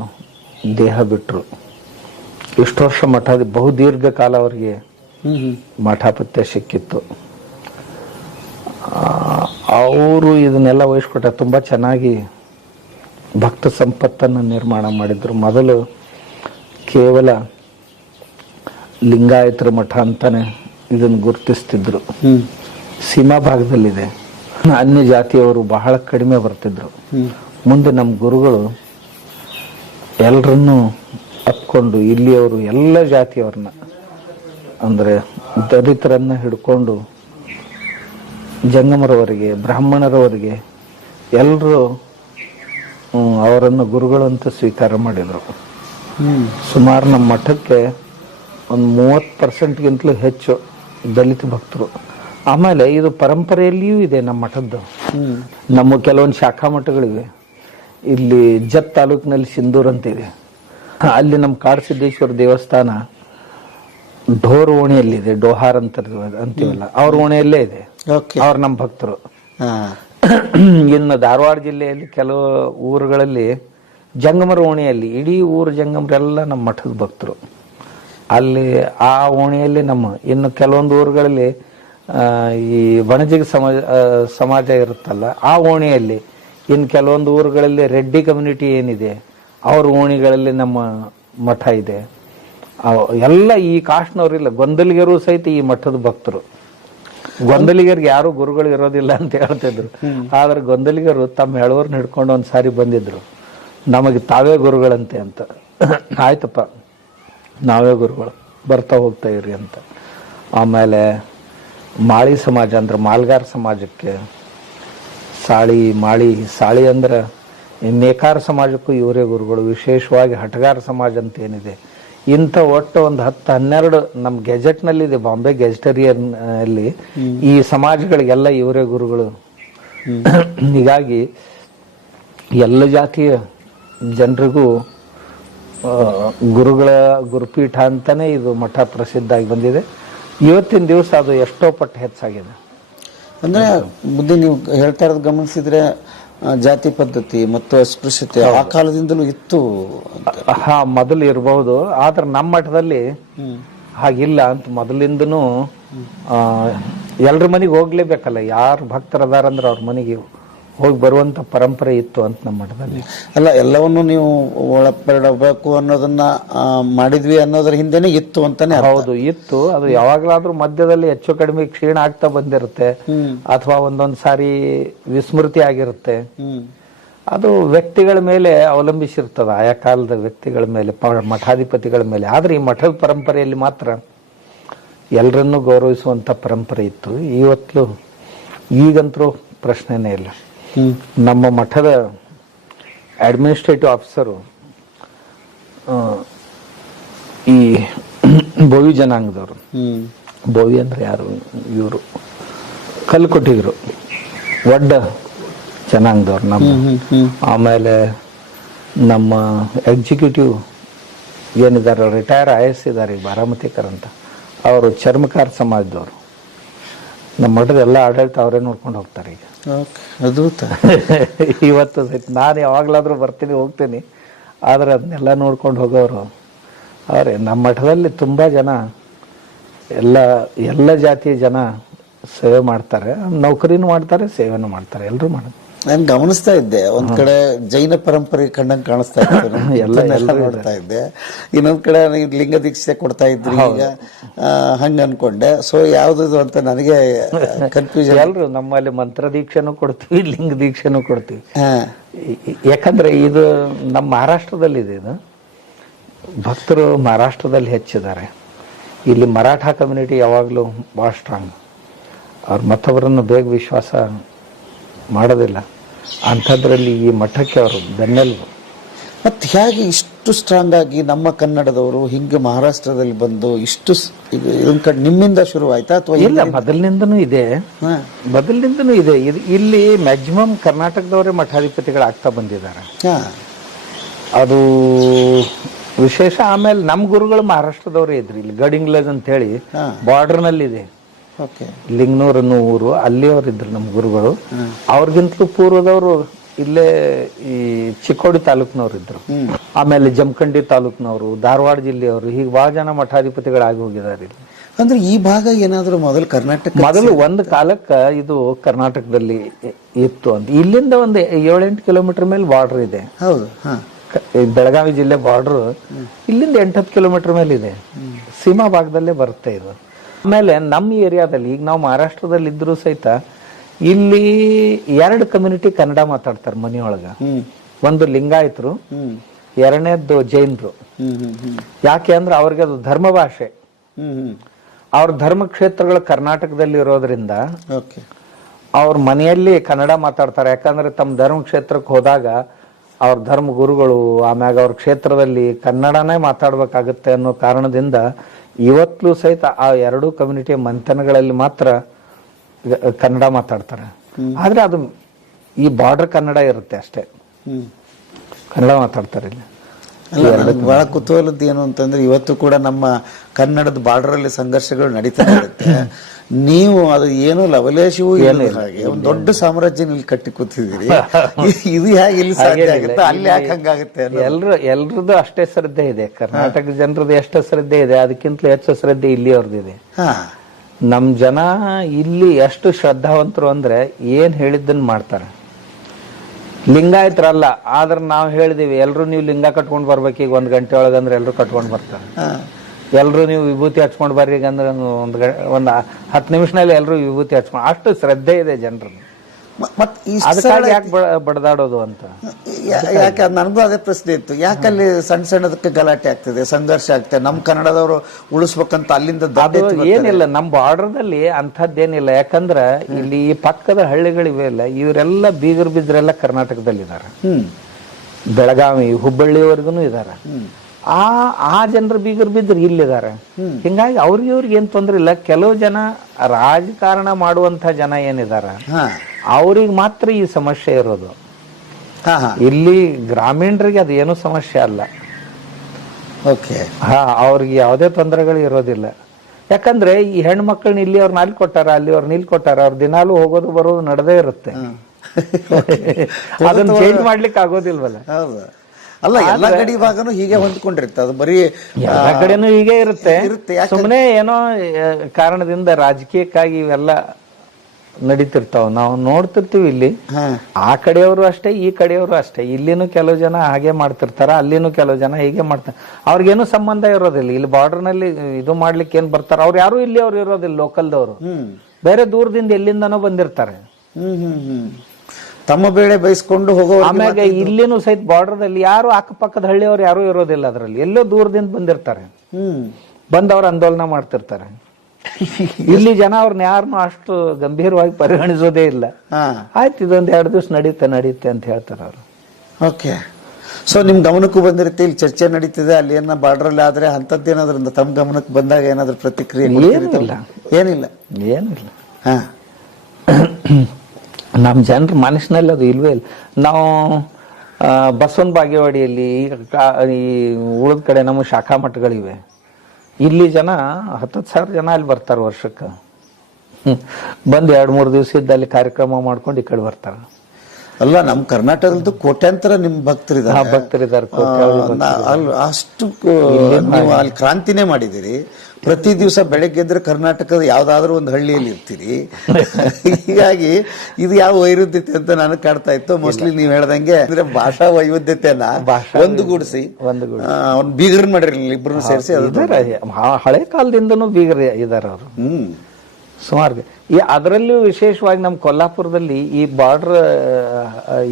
ದೇಹ ಬಿಟ್ರು. ಇಷ್ಟು ವರ್ಷ ಬಹು ದೀರ್ಘ ಕಾಲ ಅವರಿಗೆ ಮಠಾಪತ್ಯ ಸಿಕ್ಕಿತ್ತು. ಅವರು ಇದನ್ನೆಲ್ಲ ವಹಿಸ್ಕೊಟ್ಟ ತುಂಬಾ ಚೆನ್ನಾಗಿ ಭಕ್ತ ಸಂಪತ್ತನ್ನು ನಿರ್ಮಾಣ ಮಾಡಿದ್ರು. ಮೊದಲು ಕೇವಲ ಲಿಂಗಾಯತರ ಮಠ ಅಂತಾನೆ ಇದನ್ನು ಗುರುತಿಸ್ತಿದ್ರು. ಸೀಮಾ ಭಾಗದಲ್ಲಿದೆ, ಅನ್ಯ ಜಾತಿಯವರು ಬಹಳ ಕಡಿಮೆ ಬರ್ತಿದ್ರು. ಮುಂದೆ ನಮ್ಮ ಗುರುಗಳು ಎಲ್ಲರನ್ನೂ ಅಪ್ಕೊಂಡು ಇಲ್ಲಿಯವರು ಎಲ್ಲ ಜಾತಿಯವ್ರನ್ನ, ಅಂದ್ರೆ ದಲಿತರನ್ನ ಹಿಡ್ಕೊಂಡು ಜಂಗಮರವರೆಗೆ, ಬ್ರಾಹ್ಮಣರವರೆಗೆ ಎಲ್ಲರೂ ಅವರನ್ನು ಗುರುಗಳು ಅಂತ ಸ್ವೀಕಾರ ಮಾಡಿದ್ರು. ಸುಮಾರು ನಮ್ಮ ಮಠಕ್ಕೆ ಒಂದು 30%ಗಿಂತಲೂ ಹೆಚ್ಚು ದಲಿತ ಭಕ್ತರು. ಆಮೇಲೆ ಇದು ಪರಂಪರೆಯಲ್ಲಿಯೂ ಇದೆ ನಮ್ಮ ಮಠದ್ದು. ನಮ್ಮ ಕೆಲವೊಂದು ಶಾಖಾ ಮಠಗಳಿವೆ. ಇಲ್ಲಿ ಜತ್ ತಾಲೂಕಿನಲ್ಲಿ ಸಿಂಧೂರ್ ಅಂತಿದೆ, ಅಲ್ಲಿ ನಮ್ಮ ಕಾಡಸಿದ್ದೇಶ್ವರ ದೇವಸ್ಥಾನ ಢೋರ್ ಓಣಿಯಲ್ಲಿದೆ. ಡೋಹಾರ್ ಅಂತೀವಲ್ಲ, ಅವ್ರ ಓಣಿಯಲ್ಲೇ ಇದೆ. ಅವ್ರು ನಮ್ಮ ಭಕ್ತರು. ಇನ್ನು ಧಾರವಾಡ ಜಿಲ್ಲೆಯಲ್ಲಿ ಕೆಲವು ಊರುಗಳಲ್ಲಿ ಜಂಗಮರ ಓಣಿಯಲ್ಲಿ ಇಡೀ ಊರು ಜಂಗಮರೆಲ್ಲ ನಮ್ಮ ಮಠದ ಭಕ್ತರು. ಅಲ್ಲಿ ಆ ಓಣಿಯಲ್ಲಿ ಇನ್ನು ಕೆಲವೊಂದು ಊರುಗಳಲ್ಲಿ ಈ ವಣಜಿಗ ಸಮಾಜ ಇರುತ್ತಲ್ಲ, ಆ ಓಣಿಯಲ್ಲಿ ಇನ್ನು ಕೆಲವೊಂದು ಊರುಗಳಲ್ಲಿ ರೆಡ್ಡಿ ಕಮ್ಯುನಿಟಿ ಏನಿದೆ ಅವ್ರ ಓಣಿಗಳಲ್ಲಿ ನಮ್ಮ ಮಠ ಇದೆ. ಎಲ್ಲ ಈ ಕಾಸ್ಟ್ನವ್ರಿಲ್ಲ, ಗೊಂದಲಿಗರು ಸಹಿತ ಈ ಮಠದ ಭಕ್ತರು. ಗೊಂದಲಿಗರಿಗೆ ಯಾರು ಗುರುಗಳು ಇರೋದಿಲ್ಲ ಅಂತ ಹೇಳ್ತಿದ್ರು. ಆದ್ರೆ ಗೊಂದಲಿಗರು ತಮ್ಮ ಹೇಳುವರ್ನ ಹಿಡ್ಕೊಂಡು ಒಂದ್ಸಾರಿ ಬಂದಿದ್ರು, ನಮಗೆ ತಾವೇ ಗುರುಗಳಂತೆ ಅಂತ. ಆಯ್ತಪ್ಪ, ನಾವೇ ಗುರುಗಳು. ಬರ್ತಾ ಹೋಗ್ತಾ ಇರಿ ಅಂತ. ಆಮೇಲೆ ಮಾಳಿ ಸಮಾಜ ಅಂದ್ರೆ ಮಾಲ್ಗಾರ್ ಸಮಾಜಕ್ಕೆ, ಸಾಳಿ ಅಂದ್ರೆ ನೇಕಾರ ಸಮಾಜಕ್ಕೂ ಇವರೇ ಗುರುಗಳು. ವಿಶೇಷವಾಗಿ ಹಟಗಾರ ಸಮಾಜ ಅಂತ ಏನಿದೆ, ಇಂಥ ಒಟ್ಟು ಒಂದು 10-12 ನಮ್ಮ ಗೆಜೆಟ್ನಲ್ಲಿದೆ, ಬಾಂಬೆ ಗೆಜೆಟರಿಯನ್ ಅಲ್ಲಿ ಈ ಸಮಾಜಗಳಿಗೆಲ್ಲ ಇವರೇ ಗುರುಗಳು. ಹೀಗಾಗಿ ಎಲ್ಲ ಜಾತಿಯ ಜನರಿಗೂ ಗುರುಪೀಠ ಅಂತಾನೆ ಇದು ಮಠ ಪ್ರಸಿದ್ಧ ಆಗಿ ಬಂದಿದೆ. ಇವತ್ತಿನ ದಿವಸ ಅದು ಎಷ್ಟೋ ಪಟ್ಟು ಹೆಚ್ಚಾಗಿದೆ. ಅಂದ್ರೆ ಬುದ್ಧಿ ನೀವು ಹೇಳ್ತಾ ಇರೋದು ಗಮನಿಸಿದ್ರೆ ಜಾತಿ ಪದ್ಧತಿ ಮತ್ತು ಅಸ್ಪೃಶ್ಯತೆ ಆ ಕಾಲದಿಂದಲೂ ಇತ್ತು. ಹಾ, ಮೊದಲು ಇರಬಹುದು, ಆದ್ರೆ ನಮ್ಮ ಮಠದಲ್ಲಿ ಹಾಗಿಲ್ಲ ಅಂತ. ಮೊದಲಿಂದನೂ ಎಲ್ರ ಮನೆಗೆ ಹೋಗ್ಲೇಬೇಕಲ್ಲ, ಯಾರು ಭಕ್ತರದಾರಂದ್ರೆ ಅವ್ರ ಮನೆಗೆ ಹೋಗಿ ಬರುವಂತ ಪರಂಪರೆ ಇತ್ತು ಅಂತ ನಮ್ಮ ಮಠದಲ್ಲಿ. ಅಲ್ಲ, ಎಲ್ಲವನ್ನು ನೀವು ಒಳಪಡಬೇಕು ಅನ್ನೋದನ್ನ ಮಾಡಿದ್ವಿ ಅನ್ನೋದ್ರ ಹಿಂದೆನೆ ಇತ್ತು ಅಂತಾನೆ. ಹೌದು, ಇತ್ತು. ಅದು ಯಾವಾಗ್ಲಾದ್ರೂ ಮಧ್ಯದಲ್ಲಿ ಹೆಚ್ಚು ಕಡಿಮೆ ಕ್ಷೀಣ ಆಗ್ತಾ ಬಂದಿರುತ್ತೆ, ಅಥವಾ ಒಂದೊಂದ್ ಸಾರಿ ವಿಸ್ಮೃತಿ ಆಗಿರುತ್ತೆ. ಅದು ವ್ಯಕ್ತಿಗಳ ಮೇಲೆ ಅವಲಂಬಿಸಿರ್ತದ, ಆಯಾ ಕಾಲದ ವ್ಯಕ್ತಿಗಳ ಮೇಲೆ, ಮಠಾಧಿಪತಿಗಳ ಮೇಲೆ. ಆದ್ರೆ ಈ ಮಠದ ಪರಂಪರೆಯಲ್ಲಿ ಮಾತ್ರ ಎಲ್ಲರನ್ನೂ ಗೌರವಿಸುವಂತ ಪರಂಪರೆ ಇತ್ತು. ಇವತ್ತು ಈಗಂತರೂ ಪ್ರಶ್ನೆನೇ ಇಲ್ಲ. ನಮ್ಮ ಮಠದ ಅಡ್ಮಿನಿಸ್ಟ್ರೇಟಿವ್ ಆಫೀಸರು ಈ ಬೋವಿ ಜನಾಂಗದವರು. ಬೋವಿ ಅಂದ್ರೆ ಯಾರು? ಇವರು ಕಲ್ಕೊಟ್ಟಿದ್ರು, ಒಡ್ಡ ಜನಾಂಗದವ್ರು ನಮ್ಮ. ಆಮೇಲೆ ನಮ್ಮ ಎಕ್ಸಿಕ್ಯೂಟಿವ್ ಏನಿದ್ದಾರೆ, ರಿಟೈರ್ IAS ಇದ್ದಾರೆ ಬಾರಾಮತಿಕರ್ ಅಂತ, ಅವರು ಚರ್ಮಕಾರ ಸಮಾಜದವರು. ನಮ್ಮ ಮಠದ ಎಲ್ಲ ಆಡಳಿತ ಅವರೇ ನೋಡ್ಕೊಂಡು ಹೋಗ್ತಾರೆ ಈಗ. ಇವತ್ತು ನಾನು ಯಾವಾಗ್ಲಾದ್ರೂ ಬರ್ತೀನಿ ಹೋಗ್ತೀನಿ, ಆದ್ರೆ ಅದನ್ನೆಲ್ಲ ನೋಡ್ಕೊಂಡು ಹೋಗೋರು ಅವರೇ. ನಮ್ಮ ಮಠದಲ್ಲಿ ತುಂಬಾ ಜನ, ಎಲ್ಲ ಜಾತಿಯ ಜನ ಸೇವೆ ಮಾಡ್ತಾರೆ, ನೌಕರಿನೂ ಮಾಡ್ತಾರೆ, ಸೇವೆನೂ ಮಾಡ್ತಾರೆ, ಎಲ್ಲರೂ ಮಾಡ್ತಾರೆ. ನಾನು ಗಮನಿಸ್ತಾ ಇದ್ದೆ, ಒಂದ್ ಕಡೆ ಜೈನ ಪರಂಪರೆ ಕಂಡಂಗೆ ಕಾಣಿಸ್ತಾ ಇತ್ತು, ಎಲ್ಲ ನೋಡ್ತಾ ಇದ್ದೆ. ಇನ್ನೊಂದ್ ಕಡೆ ಲಿಂಗ ದೀಕ್ಷೆ ಕೊಡ್ತಾ ಇದ್ರಿ, ಈಗ ಹಂಗ ಅನ್ಕೊಂಡೆ. ಸೊ ಯಾವ್ದು ಅಂತ ನನಗೆ ಕನ್ಫ್ಯೂಷನ್. ಎಲ್ರು ನಮ್ಮಲ್ಲಿ ಮಂತ್ರ ದೀಕ್ಷೆನೂ ಕೊಡ್ತೀವಿ, ಲಿಂಗ ದೀಕ್ಷೆನೂ ಕೊಡ್ತೀವಿ. ಯಾಕಂದ್ರೆ ಇದು ನಮ್ಮ ಮಹಾರಾಷ್ಟ್ರದಲ್ಲಿದೆ. ಇದು ಭಕ್ತರು ಮಹಾರಾಷ್ಟ್ರದಲ್ಲಿ ಹೆಚ್ಚಿದ್ದಾರೆ. ಇಲ್ಲಿ ಮರಾಠ ಕಮ್ಯುನಿಟಿ ಯಾವಾಗಲೂ ಭಾಳ ಸ್ಟ್ರಾಂಗ್. ಅವ್ರು ಮತ್ತೊಬ್ಬರನ್ನು ಬೇಗ ವಿಶ್ವಾಸ ಮಾಡೋದಿಲ್ಲ. ಅಂಥದ್ರಲ್ಲಿ ಈ ಮಠಕ್ಕೆ ಅವರು ಬೆನ್ನೆಲುಬು. ಮತ್ತೆ ಹೇಗೆ ಇಷ್ಟು ಸ್ಟ್ರಾಂಗ್ ಆಗಿ ನಮ್ಮ ಕನ್ನಡದವರು ಹಿಂಗೆ ಮಹಾರಾಷ್ಟ್ರದಲ್ಲಿ ಬಂದು ಇಷ್ಟು ನಿಮ್ಮಿಂದ ಶುರು ಆಯ್ತಾ ಅಥವಾ ಇಲ್ಲ? ಮೊದಲಿನಿಂದನೂ ಇದೆ, ಮೊದಲಿನಿಂದನೂ ಇದೆ. ಇಲ್ಲಿ ಮ್ಯಾಕ್ಸಿಮಮ್ ಕರ್ನಾಟಕದವರೇ ಮಠಾಧಿಪತಿಗಳಾಗ್ತಾ ಬಂದಿದ್ದಾರೆ, ಅದು ವಿಶೇಷ. ಆಮೇಲೆ ನಮ್ಮ ಗುರುಗಳು ಮಹಾರಾಷ್ಟ್ರದವರೇ ಇದ್ರಿ. ಇಲ್ಲಿ ಗಡಿಂಗ್ಲಜ್ ಅಂತ ಹೇಳಿ ಬಾರ್ಡರ್ನಲ್ಲಿದೆ, ಲಿಂಗನೂರ್ ಅನ್ನೋ ಊರು, ಅಲ್ಲಿ ಅವ್ರು ಇದ್ರು ನಮ್ಮ ಗುರುಗಳು. ಅವ್ರಿಗಿಂತಲೂ ಪೂರ್ವದವರು ಇಲ್ಲೇ ಈ ಚಿಕ್ಕೋಡಿ ತಾಲೂಕ್ನವ್ರು ಇದ್ರು. ಆಮೇಲೆ ಜಮಖಂಡಿ ತಾಲೂಕ್ನವರು, ಧಾರವಾಡ ಜಿಲ್ಲೆಯವರು, ಹೀಗೆ ಬಹಳ ಜನ ಮಠಾಧಿಪತಿಗಳಾಗಿ ಹೋಗಿದ್ದಾರೆ ಇಲ್ಲಿ. ಅಂದ್ರೆ ಈ ಭಾಗ ಏನಾದ್ರು ಮೊದಲು ಒಂದು ಕಾಲಕ್ಕೆ ಇದು ಕರ್ನಾಟಕದಲ್ಲಿ ಇತ್ತು ಅಂತ. ಇಲ್ಲಿಂದ ಒಂದು 7-8 ಕಿಲೋಮೀಟರ್ ಮೇಲೆ ಬಾರ್ಡರ್ ಇದೆ. ಹೌದು, ಬೆಳಗಾವಿ ಜಿಲ್ಲೆ ಬಾರ್ಡರ್ ಇಲ್ಲಿಂದ 8-10 ಕಿಲೋಮೀಟರ್ ಮೇಲೆ ಇದೆ. ಸೀಮಾ ಭಾಗದಲ್ಲೇ ಬರುತ್ತೆ ಇದು. ಆಮೇಲೆ ನಮ್ಮ ಏರಿಯಾದಲ್ಲಿ, ಈಗ ನಾವು ಮಹಾರಾಷ್ಟ್ರದಲ್ಲಿ ಇದ್ರು ಸಹಿತ, ಇಲ್ಲಿ 2 ಕಮ್ಯುನಿಟಿ ಕನ್ನಡ ಮಾತಾಡ್ತಾರೆ ಮನೆಯೊಳಗ. ಒಂದು ಲಿಂಗಾಯತರು, ಎರಡನೇದ್ದು ಜೈನರು. ಯಾಕೆ ಅಂದ್ರೆ ಅವ್ರಿಗೆ ಅದು ಧರ್ಮ ಭಾಷೆ. ಅವ್ರ ಧರ್ಮ ಕ್ಷೇತ್ರಗಳು ಕರ್ನಾಟಕದಲ್ಲಿ ಇರೋದ್ರಿಂದ ಅವ್ರ ಮನೆಯಲ್ಲಿ ಕನ್ನಡ ಮಾತಾಡ್ತಾರೆ. ಯಾಕಂದ್ರೆ ತಮ್ಮ ಧರ್ಮ ಕ್ಷೇತ್ರಕ್ಕೆ ಹೋದಾಗ ಅವ್ರ ಧರ್ಮ ಗುರುಗಳು, ಆಮ್ಯಾಗ ಅವ್ರ ಕ್ಷೇತ್ರದಲ್ಲಿ ಕನ್ನಡನೇ ಮಾತಾಡ್ಬೇಕಾಗತ್ತೆ ಅನ್ನೋ ಕಾರಣದಿಂದ ಇವತ್ತು ಸಹಿತ ಆ 2 ಕಮ್ಯುನಿಟಿಯ ಮಂಥನಗಳಲ್ಲಿ ಮಾತ್ರ ಕನ್ನಡ ಮಾತಾಡ್ತಾರೆ. ಆದ್ರೆ ಅದು ಈ ಬಾರ್ಡರ್ ಕನ್ನಡ ಇರುತ್ತೆ ಅಷ್ಟೇ, ಕನ್ನಡ ಮಾತಾಡ್ತಾರೆ ಇಲ್ಲಿ. ಬಹಳ ಕುತೂಹಲದ್ದು ಏನು ಅಂತಂದ್ರೆ, ಇವತ್ತು ಕೂಡ ನಮ್ಮ ಕನ್ನಡದ ಬಾರ್ಡರ್ ಅಲ್ಲಿ ಸಂಘರ್ಷಗಳು ನಡೀತಾ ಇರುತ್ತೆ. ನೀವು ಅದು ಏನು ಲವಲೇಶವೂ ಏನು, ಹಾಗೆ ಒಂದು ದೊಡ್ಡ ಸಾಮ್ರಾಜ್ಯ ಇಲ್ಲಿ ಕಟ್ಟಿ ಕೂತಿದ್ದೀರಿ. ಇದು ಹೇಗೆ ಇಲ್ಲಿ ಸಾಧ್ಯ ಆಗುತ್ತೆ, ಅಲ್ಲಿ ಯಾಕೆ ಹಂಗಾಗುತ್ತೆ? ಎಲ್ರದ್ದು ಅಷ್ಟೇ ಶ್ರದ್ಧೆ ಇದೆ. ಕರ್ನಾಟಕ ಜನರದ್ದು ಎಷ್ಟು ಶ್ರದ್ಧೆ ಇದೆ, ಅದಕ್ಕಿಂತಲೂ ಹೆಚ್ಚು ಶ್ರದ್ಧೆ ಇಲ್ಲಿ ಅವ್ರದ್ದಿದೆ. ನಮ್ ಜನ ಇಲ್ಲಿ ಎಷ್ಟು ಶ್ರದ್ಧಾವಂತರು ಅಂದ್ರೆ ಏನ್ ಹೇಳಿದ್ದನ್ನ ಮಾಡ್ತಾರೆ. ಲಿಂಗಾಯತ್ರಲ್ಲ, ಆದ್ರೆ ನಾವು ಹೇಳಿದೀವಿ ಎಲ್ರು ನೀವು ಲಿಂಗ ಕಟ್ಕೊಂಡ್ ಬರ್ಬೇಕು ಈಗ 1 ಗಂಟೆ ಒಳಗಂದ್ರೆ ಎಲ್ರು ಕಟ್ಕೊಂಡ್ ಬರ್ತಾರೆ. ಎಲ್ರು ನೀವು ವಿಭೂತಿ ಹಚ್ಕೊಂಡ್ ಬರ್ರಿ ಅಂದ್ರೆ ಒಂದು 10 ನಿಮಿಷದಲ್ಲಿ ಎಲ್ರು ವಿಭೂತಿ ಹಚ್ಕೊಂಡ್, ಅಷ್ಟು ಶ್ರದ್ಧೆ ಇದೆ ಜನರಲ್ಲಿ. ಮತ್ ಈ ಅದಕ್ಕಾಗಿ ಯಾಕೆ ಬಡದಾಡೋದು ಅಂತ. ಯಾಕೆ ನನಗೂ ಅದೇ ಪ್ರಶ್ನೆ ಇತ್ತು, ಯಾಕಲ್ಲಿ ಸಣ್ಣ ಸಣ್ಣದಕ್ಕೆ ಗಲಾಟೆ ಆಗ್ತದೆ, ಸಂಘರ್ಷ ಆಗ್ತದೆ, ನಮ್ ಕನ್ನಡದವರು ಉಳಿಸ್ಬೇಕಂತ ಅಲ್ಲಿಂದ ಏನಿಲ್ಲ, ನಮ್ ಬಾರ್ಡರ್ದಲ್ಲಿ ಅಂಥದ್ದೇನಿಲ್ಲ. ಯಾಕಂದ್ರ ಇಲ್ಲಿ ಈ ಪಕ್ಕದ ಹಳ್ಳಿಗಳಿವೆ ಅಲ್ಲ, ಇವರೆಲ್ಲ ಬೀಗರು ಬಿದ್ರೆಲ್ಲ ಕರ್ನಾಟಕದಲ್ಲಿದ್ದಾರೆ. ಬೆಳಗಾವಿ ಹುಬ್ಬಳ್ಳಿವರೆಗೂ ಇದಾರೆ. ಆ ಜನರು ಬೀಗರು ಬಿದ್ರು ಇಲ್ಲಿದ್ದಾರೆ. ಹಿಂಗಾಗಿ ಅವ್ರಿಗೆ ಏನ್ ತೊಂದ್ರೆ ಇಲ್ಲ. ಕೆಲವು ಜನ ರಾಜಕಾರಣ ಮಾಡುವಂತ ಜನ ಏನಿದಾರ ಅವ್ರಿಗೆ ಮಾತ್ರ ಈ ಸಮಸ್ಯೆ ಇರೋದು. ಇಲ್ಲಿ ಗ್ರಾಮೀಣರಿಗೆ ಅದೇನು ಸಮಸ್ಯೆ ಅಲ್ಲ. ಅವ್ರಿಗೆ ಯಾವುದೇ ತೊಂದರೆಗಳು ಇರೋದಿಲ್ಲ. ಯಾಕಂದ್ರೆ ಈ ಹೆಣ್ಮಕ್ಳನ್ನ ಇಲ್ಲಿ ಅವ್ರನ್ನ ಅಲ್ಲಿ ಕೊಟ್ಟಾರ, ಅಲ್ಲಿ ಅವ್ರನ್ನ ಇಲ್ಲಿ ಕೊಟ್ಟಾರ, ಅವ್ರ ದಿನಾಲು ಹೋಗೋದು ಬರೋದು ನಡೆದೇ ಇರುತ್ತೆ. ಅದನ್ನ ಚೇಂಜ್ ಮಾಡ್ಲಿಕ್ಕೆ ಆಗೋದಿಲ್ವಲ್ಲ. ಅಲ್ಲ, ಎಲ್ಲ ಗಡಿ ಭಾಗನೂ ಹೀಗೆ ಹೊಂದ್ಕೊಂಡಿರುತ್ತೆ. ಅದು ಬರೀ ಎಲ್ಲ ಕಡೆನೂ ಹೀಗೆ ಇರುತ್ತೆ. ಸುಮ್ಮನೆ ಏನೋ ಕಾರಣದಿಂದ ರಾಜಕೀಯಕ್ಕಾಗಿ ಇವೆಲ್ಲ ನಡೀತಿರ್ತಾವ, ನಾವು ನೋಡ್ತಿರ್ತೀವಿ. ಇಲ್ಲಿ ಆ ಕಡೆಯವರು ಅಷ್ಟೇ, ಈ ಕಡೆಯವರು ಅಷ್ಟೇ. ಇಲ್ಲಿನೂ ಕೆಲವು ಜನ ಹಾಗೆ ಮಾಡ್ತಿರ್ತಾರ, ಅಲ್ಲಿನೂ ಕೆಲವು ಜನ ಹೀಗೆ ಮಾಡ್ತಾರೆ. ಅವ್ರಿಗೇನು ಸಂಬಂಧ ಇರೋದಿಲ್ಲ. ಇಲ್ಲಿ ಬಾರ್ಡರ್ ನಲ್ಲಿ ಇದು ಮಾಡ್ಲಿಕ್ಕೆ ಏನ್ ಬರ್ತಾರ, ಅವ್ರು ಯಾರು ಇಲ್ಲಿ ಅವ್ರು ಇರೋದಿಲ್ಲ. ಲೋಕಲ್ದವರು ಬೇರೆ ದೂರದಿಂದ ಎಲ್ಲಿಂದನೋ ಬಂದಿರ್ತಾರೆ. ತಮ್ಮ ಬೇಳೆ ಬಯಸ್ಕೊಂಡು ಹೋಗೋ. ಆಮ್ಯಾಗ ಇಲ್ಲಿನೂ ಸಹಿತ ಬಾರ್ಡರ್ದಲ್ಲಿ ಯಾರು ಅಕ್ಕಪಕ್ಕದ ಹಳ್ಳಿಯವ್ರು ಯಾರು ಇರೋದಿಲ್ಲ. ಅದ್ರಲ್ಲಿ ಎಲ್ಲೋ ದೂರದಿಂದ ಬಂದಿರ್ತಾರೆ, ಬಂದವ್ರು ಆಂದೋಲನ ಮಾಡ್ತಿರ್ತಾರೆ. ಇಲ್ಲಿ ಜನ ಅವ್ರನ್ನ ಯಾರನ್ನು ಅಷ್ಟು ಗಂಭೀರವಾಗಿ ಪರಿಗಣಿಸೋದೇ ಇಲ್ಲ. ಆಯ್ತು, ಇದೊಂದ್ 2 ದಿವಸ ನಡೀತೆ ಅಂತ ಹೇಳ್ತಾರೆ ಅವರು. ಓಕೆ. ಸೊ ನಿಮ್ ಗಮನಕ್ಕೂ ಬಂದಿರುತ್ತೆ, ಇಲ್ಲಿ ಚರ್ಚೆ ನಡೀತಿದೆ, ಅಲ್ಲಿ ಏನ ಬಾರ್ಡರ್ ಅಲ್ಲಿ ಆದ್ರೆ ಅಂತದ್ದೇನಾದ್ರಿಂದ ತಮ್ಮ ಗಮನಕ್ಕೆ ಬಂದಾಗ ಏನಾದ್ರು ಪ್ರತಿಕ್ರಿಯೆ? ಏನಿಲ್ಲ. ನಮ್ಮ ಜನರ ಮನಸ್ಸಿನಲ್ಲಿ ಅದು ಇಲ್ವೇ ಇಲ್ಲ. ನಾವು ಬಸವನ ಬಾಗೇವಾಡಿಯಲ್ಲಿ ಈ ಉಳಿದ ಕಡೆ ನಮ್ಮ ಶಾಖಾ ಮಠಗಳಿವೆ. ಇಲ್ಲಿ ಜನ 10,000 ಜನ ಅಲ್ಲಿ ಬರ್ತಾರೆ ವರ್ಷಕ್ಕೆ. ಬಂದು 2-3 ದಿವಸ ಇದ್ದಲ್ಲಿ ಕಾರ್ಯಕ್ರಮ ಮಾಡ್ಕೊಂಡು ಈ ಕಡೆ ಬರ್ತಾರ. ಅಲ್ಲ, ನಮ್ ಕರ್ನಾಟಕದ ಕೋಟ್ಯಾಂತರ ನಿಮ್ ಭಕ್ತರಿದ್ದಾರೆ. ಅಷ್ಟು ನೀವು ಅಲ್ಲಿ ಕ್ರಾಂತಿನೇ ಮಾಡಿದಿರಿ. ಪ್ರತಿ ದಿವಸ ಬೆಳಗ್ಗೆ ಎದ್ರೆ ಕರ್ನಾಟಕದ ಯಾವ್ದಾದ್ರು ಒಂದು ಹಳ್ಳಿಯಲ್ಲಿ ಇರ್ತೀರಿ. ಹೀಗಾಗಿ ಇದು ಯಾವ ವೈರುಧ್ಯತೆ ಅಂತ ನನಗೆ ಕಾಡ್ತಾ ಇತ್ತು. ಮೋಸ್ಟ್ಲಿ ನೀವ್ ಹೇಳ್ದಂಗೆ ಅಂದ್ರೆ ಭಾಷಾ ವೈವಿಧ್ಯತೆಯನ್ನ ಒಂದುಗೂಡಿಸಿ ಒಂದು ಬೀಗರ್ ಮಾಡಿರಲಿಲ್ಲ, ಇಬ್ರು ಸೇರಿಸಿ. ಹಳೆ ಕಾಲದಿಂದನೂ ಬೀಗರ್ ಇದಾರ ಅವರು ಸುಮಾರು. ಅದರಲ್ಲೂ ವಿಶೇಷವಾಗಿ ನಮ್ಮ ಕೊಲ್ಲಾಪುರದಲ್ಲಿ ಈ ಬಾರ್ಡರ್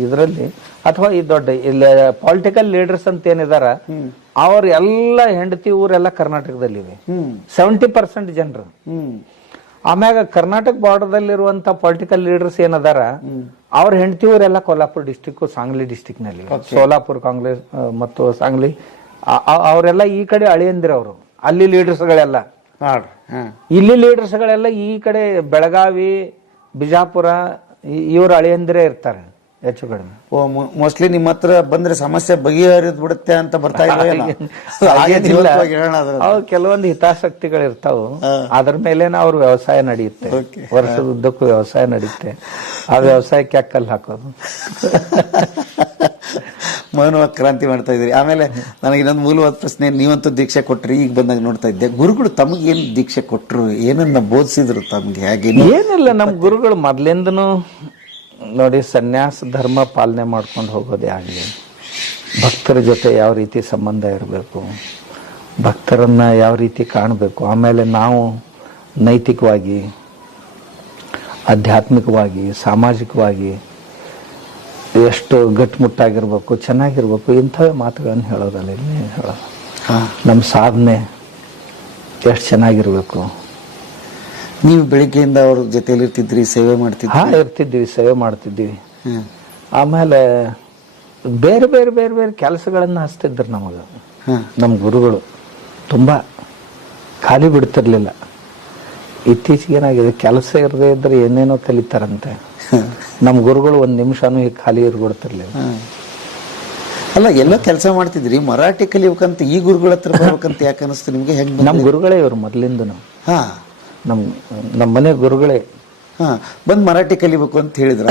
ಇದರಲ್ಲಿ ಅಥವಾ ಈ ದೊಡ್ಡ ಇಲ್ಲಿ ಪೊಲಿಟಿಕಲ್ ಲೀಡರ್ಸ್ ಅಂತ ಏನಿದಾರ, ಅವ್ರ ಎಲ್ಲ ಹೆಂಡತಿ ಊರೆಲ್ಲ ಕರ್ನಾಟಕದಲ್ಲಿವೆ. 70% ಜನರು. ಆಮ್ಯಾಗ ಕರ್ನಾಟಕ ಬಾರ್ಡರ್ದಲ್ಲಿರುವಂತ ಪೊಲಿಟಿಕಲ್ ಲೀಡರ್ಸ್ ಏನದಾರ, ಅವ್ರ ಹೆಂಡತಿ ಊರೆಲ್ಲ ಕೊಲ್ಲಾಪುರ ಡಿಸ್ಟಿಕ್, ಸಾಂಗ್ಲಿ ಡಿಸ್ಟಿಕ್ ನಲ್ಲಿ, ಸೋಲಾಪುರ್ ಕಾಂಗ್ರೆಸ್ ಮತ್ತು ಸಾಂಗ್ಲಿ. ಅವರೆಲ್ಲ ಈ ಕಡೆ ಅಳಿಯಂದಿರ ಅವರು. ಅಲ್ಲಿ ಲೀಡರ್ಸ್ಗಳೆಲ್ಲ, ಇಲ್ಲಿ ಲೀಡರ್ಸ್ಗಳೆಲ್ಲ ಈ ಕಡೆ ಬೆಳಗಾವಿ, ಬಿಜಾಪುರ, ಇವ್ರ ಅಳಿಯಂದಿರೇ ಇರ್ತಾರೆ ಹೆಚ್ಚು ಕಡಿಮೆ. ಮೋಸ್ಟ್ಲಿ ನಿಮ್ಮ ಹತ್ರ ಬಂದ್ರೆ ಸಮಸ್ಯೆ ಬಗೆಹರಿದ್ ಬಿಡುತ್ತೆ ಅಂತ ಬರ್ತಾ ಕೆಲವೊಂದು ಹಿತಾಸಕ್ತಿಗಳು ಇರ್ತಾವ. ಅದ್ರ ಮೇಲೇನ ಅವ್ರ ವ್ಯವಸಾಯ ನಡೆಯುತ್ತೆ, ವರ್ಷದ ಉದ್ದಕ್ಕೂ ವ್ಯವಸಾಯ ನಡೆಯುತ್ತೆ. ಆ ವ್ಯವಸಾಯಕ್ಕೆ ಯಾಕಲ್ಲಿ ಹಾಕೋದು. ಮೌನವಾಗಿ ಕ್ರಾಂತಿ ಮಾಡ್ತಾ ಇದ್ರಿ. ಆಮೇಲೆ ನನಗೆ ಇನ್ನೊಂದು ಮೂಲವಾದ ಪ್ರಶ್ನೆ, ನೀವಂತೂ ದೀಕ್ಷೆ ಕೊಟ್ರಿ, ಈಗ ಬಂದಾಗ ನೋಡ್ತಾ ಇದ್ದೆ, ಗುರುಗಳು ತಮಗೇನು ದೀಕ್ಷೆ ಕೊಟ್ರು, ಏನನ್ನ ಬೋಧಿಸಿದ್ರು ತಮ್ಗೆ? ಹಾಗೆ ಏನಿಲ್ಲ, ನಮ್ ಗುರುಗಳು ಮೊದ್ಲಿಂದನು ನೋಡಿ ಸನ್ಯಾಸ ಧರ್ಮ ಪಾಲನೆ ಮಾಡ್ಕೊಂಡು ಹೋಗೋದೇ ಆಗಲಿ, ಭಕ್ತರ ಜೊತೆ ಯಾವ ರೀತಿ ಸಂಬಂಧ ಇರಬೇಕು, ಭಕ್ತರನ್ನ ಯಾವ ರೀತಿ ಕಾಣಬೇಕು, ಆಮೇಲೆ ನಾವು ನೈತಿಕವಾಗಿ, ಆಧ್ಯಾತ್ಮಿಕವಾಗಿ, ಸಾಮಾಜಿಕವಾಗಿ ಎಷ್ಟು ಗಟ್ಟಿಮುಟ್ಟಾಗಿರ್ಬೇಕು, ಚೆನ್ನಾಗಿರ್ಬೇಕು, ಇಂಥವೇ ಮಾತುಗಳನ್ನು ಹೇಳೋದಲ್ಲ. ಇಲ್ಲಿ ಹೇಳೋದು ನಮ್ಮ ಸಾಧನೆ ಎಷ್ಟು ಚೆನ್ನಾಗಿರ್ಬೇಕು. ನೀವು ಬೆಳಿಗ್ಗೆಯಿಂದ ಅವ್ರ ಜೊತೆಲಿ ಇರ್ತಿದ್ರಿ, ಸೇವೆ ಮಾಡ್ತಿದ್ರಿ? ಇರ್ತಿದ್ವಿ, ಸೇವೆ ಮಾಡ್ತಿದ್ವಿ. ಆಮೇಲೆ ಬೇರೆ ಬೇರೆ ಬೇರೆ ಬೇರೆ ಕೆಲಸಗಳನ್ನ ಹಚ್ತಿದ್ರು ನಮಗ. ನಮ್ಮ ಗುರುಗಳು ತುಂಬಾ ಖಾಲಿ ಬಿಡ್ತಿರ್ಲಿಲ್ಲ. ಇತ್ತೀಚೆಗೆ ಏನಾಗಿದೆ, ಕೆಲಸ ಇರದೇ ಇದ್ರೆ ಏನೇನೋ ಕಲಿತಾರಂತೆ. ನಮ್ಮ ಗುರುಗಳು 1 ನಿಮಿಷನೂ ಹೀಗೆ ಖಾಲಿ ಇರ್ಬಿಡ್ತಿರ್ಲಿಲ್ಲ. ಅಲ್ಲ, ಎಲ್ಲ ಕೆಲಸ ಮಾಡ್ತಿದ್ರಿ, ಮರಾಠಿ ಕಲಿಬೇಕಂತ ಈ ಗುರುಗಳ ಹತ್ರ ಬರ್ಬೇಕಂತ ಯಾಕೆ ಅನಿಸ್ತು ನಿಮ್ಗೆ? ಹೆಂಗ್? ನಮ್ಮ ಗುರುಗಳೇ ಇವ್ರು ಮೊದ್ಲಿಂದನು. ನಮ್ಮ ಮನೆ ಗುರುಗಳೇ ಬಂದ್ ಮರಾಠಿ ಕಲಿಬೇಕು ಅಂತ ಹೇಳಿದ್ರ.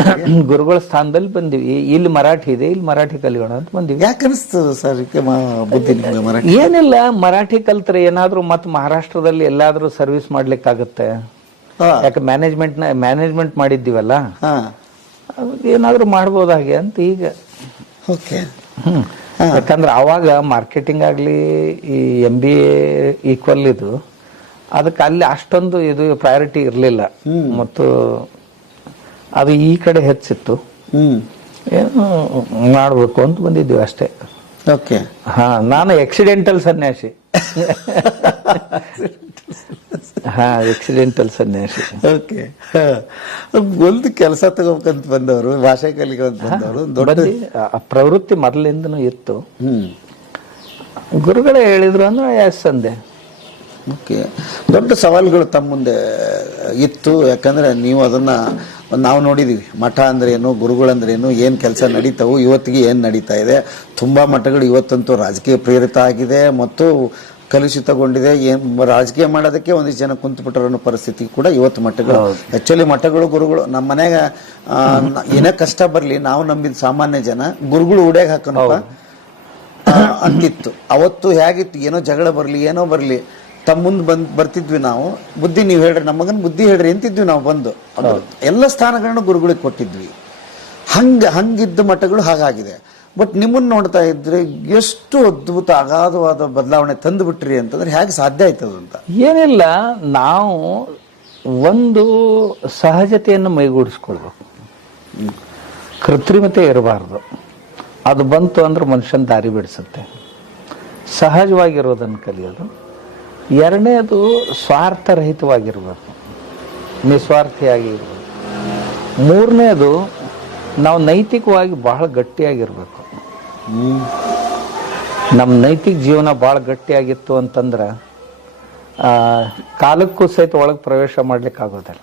ಗುರುಗಳ ಸ್ಥಾನದಲ್ಲಿ ಬಂದಿವಿ. ಇಲ್ಲಿ ಮರಾಠಿ ಇದೆ, ಇಲ್ಲಿ ಮರಾಠಿ ಕಲಿಯೋಣ ಅಂತ ಬಂದಿವಿ. ಯಾಕೆ ಅನಿಸ್ತು ಸರ್ ಬುದ್ಧಿ ನಿಮ್ಗೆ ಮರಾಠಿ? ಏನಿಲ್ಲ, ಮರಾಠಿ ಕಲ್ತ್ರೆ ಏನಾದ್ರು ಮತ್ತೆ ಮಹಾರಾಷ್ಟ್ರದಲ್ಲಿ ಎಲ್ಲಾದ್ರೂ ಸರ್ವಿಸ್ ಮಾಡ್ಲಿಕ್ಕಾಗತ್ತೆ. ಯಾಕೆ ಮ್ಯಾನೇಜ್ಮೆಂಟ್ ಮಾಡಿದ್ದೀವಲ್ಲ, ಏನಾದ್ರು ಮಾಡ್ಬೋದಾಗೆ ಅಂತ ಈಗ. ಯಾಕಂದ್ರೆ ಅವಾಗ ಮಾರ್ಕೆಟಿಂಗ್ ಆಗ್ಲಿ, ಈ MBA ಈಕ್ವಲ್ ಇದು, ಅದಕ್ಕೆ ಅಲ್ಲಿ ಅಷ್ಟೊಂದು ಇದು ಪ್ರಯಾರಿಟಿ ಇರಲಿಲ್ಲ. ಮತ್ತು ಅದು ಈ ಕಡೆ ಹೆಚ್ಚಿತ್ತು. ಏನು ಮಾಡಬೇಕು ಅಂತ ಬಂದಿದ್ದೀವಿ ಅಷ್ಟೇ. ಓಕೆ. ಹಾ, ನಾನು ಎಕ್ಸಿಡೆಂಟಲ್ ಸನ್ಯಾಸಿ. ಹಾ, ಎಕ್ಸಿಡೆಂಟಲ್ ಸನ್ಯಾಸಿ. ಓಕೆ. ಒಂದು ಕೆಲಸ ತಗೋಬೇಕಂತ ಬಂದವರು, ಭಾಷೆ ಕಲಿಕಂತ ಬಂದವರು, ದೊಡ್ಡ ಆ ಪ್ರವೃತ್ತಿ ಮೊದಲಿಂದನೂ ಇತ್ತು. ಗುರುಗಳೇ ಹೇಳಿದ್ರು ಅಂದ್ರೆ ಎಸ್ ಅಂದೆ. ಓಕೆ. ದೊಡ್ಡ ಸವಾಲುಗಳು ತಮ್ಮ ಮುಂದೆ ಇತ್ತು, ಯಾಕಂದ್ರೆ ನೀವು ಅದನ್ನ ನಾವು ನೋಡಿದೀವಿ. ಮಠ ಅಂದ್ರೆ ಏನು, ಗುರುಗಳಂದ್ರೆ ಏನು, ಏನ್ ಕೆಲಸ ನಡೀತಾವು, ಇವತ್ತಿಗೆ ಏನ್ ನಡೀತಾ ಇದೆ. ತುಂಬಾ ಮಠಗಳು ಇವತ್ತಂತೂ ರಾಜಕೀಯ ಪ್ರೇರಿತ ಆಗಿದೆ ಮತ್ತು ಕಲುಷಿತಗೊಂಡಿದೆ. ಏನ್ ರಾಜಕೀಯ ಮಾಡೋದಕ್ಕೆ ಒಂದಿಷ್ಟು ಜನ ಕುಂತು ಬಿಟ್ಟರು ಅನ್ನೋ ಪರಿಸ್ಥಿತಿ ಕೂಡ ಇವತ್ತು ಮಠಗಳು. ಆಕ್ಚುಲಿ ಮಠಗಳು, ಗುರುಗಳು, ನಮ್ಮ ಮನೆಗ ಏನೇ ಕಷ್ಟ ಬರ್ಲಿ ನಾವು ನಂಬಿದ ಸಾಮಾನ್ಯ ಜನ ಗುರುಗಳು ಉಡ್ಯಾಗ ಹಾಕೋಣಪ್ಪ ಅಂತಿತ್ತು. ಅವತ್ತು ಹೇಗಿತ್ತು, ಏನೋ ಜಗಳ ಬರ್ಲಿ ಏನೋ ಬರ್ಲಿ ತಮ್ಮ ಮುಂದೆ ಬರ್ತಿದ್ವಿ ನಾವು. ಬುದ್ಧಿ ನೀವು ಹೇಳ್ರಿ, ನಮ್ಮ ಮಗನ ಬುದ್ಧಿ ಹೇಳ್ರಿ ಅಂತಿದ್ವಿ ನಾವು ಬಂದು. ಎಲ್ಲ ಸ್ಥಾನಗಳನ್ನ ಗುರುಗಳಿಗೆ ಕೊಟ್ಟಿದ್ವಿ. ಹಂಗಿದ್ದ ಮಠಗಳು ಹಾಗಾಗಿದೆ. ಬಟ್ ನಿಮ್ಮನ್ನ ನೋಡ್ತಾ ಇದ್ರೆ ಎಷ್ಟು ಅದ್ಭುತ ಅಗಾಧವಾದ ಬದಲಾವಣೆ ತಂದು ಬಿಟ್ರಿ ಅಂತಂದ್ರೆ ಹೇಗೆ ಸಾಧ್ಯ ಆಯ್ತದ ಅಂತ. ಏನಿಲ್ಲ, ನಾವು ಒಂದು ಸಹಜತೆಯನ್ನು ಮೈಗೂಡಿಸ್ಕೊಳ್ಬೇಕು. ಕೃತ್ರಿಮತೆ ಇರಬಾರ್ದು. ಅದು ಬಂತು ಅಂದ್ರೆ ಮನುಷ್ಯನ ದಾರಿ ಬಿಡಿಸುತ್ತೆ. ಸಹಜವಾಗಿರೋದನ್ನು ಕಲಿಯೋದು. ಎರಡನೇದು ಸ್ವಾರ್ಥರಹಿತವಾಗಿರ್ಬೇಕು, ನಿಸ್ವಾರ್ಥಿಯಾಗಿ ಇರಬೇಕು. ಮೂರನೇದು ನಾವು ನೈತಿಕವಾಗಿ ಬಹಳ ಗಟ್ಟಿಯಾಗಿರ್ಬೇಕು. ನಮ್ಮ ನೈತಿಕ ಜೀವನ ಬಹಳ ಗಟ್ಟಿಯಾಗಿತ್ತು ಅಂತಂದ್ರೆ ಕಾಲಕ್ಕೂ ಸಹಿತ ಒಳಗೆ ಪ್ರವೇಶ ಮಾಡ್ಲಿಕ್ಕೆ ಆಗೋದಿಲ್ಲ.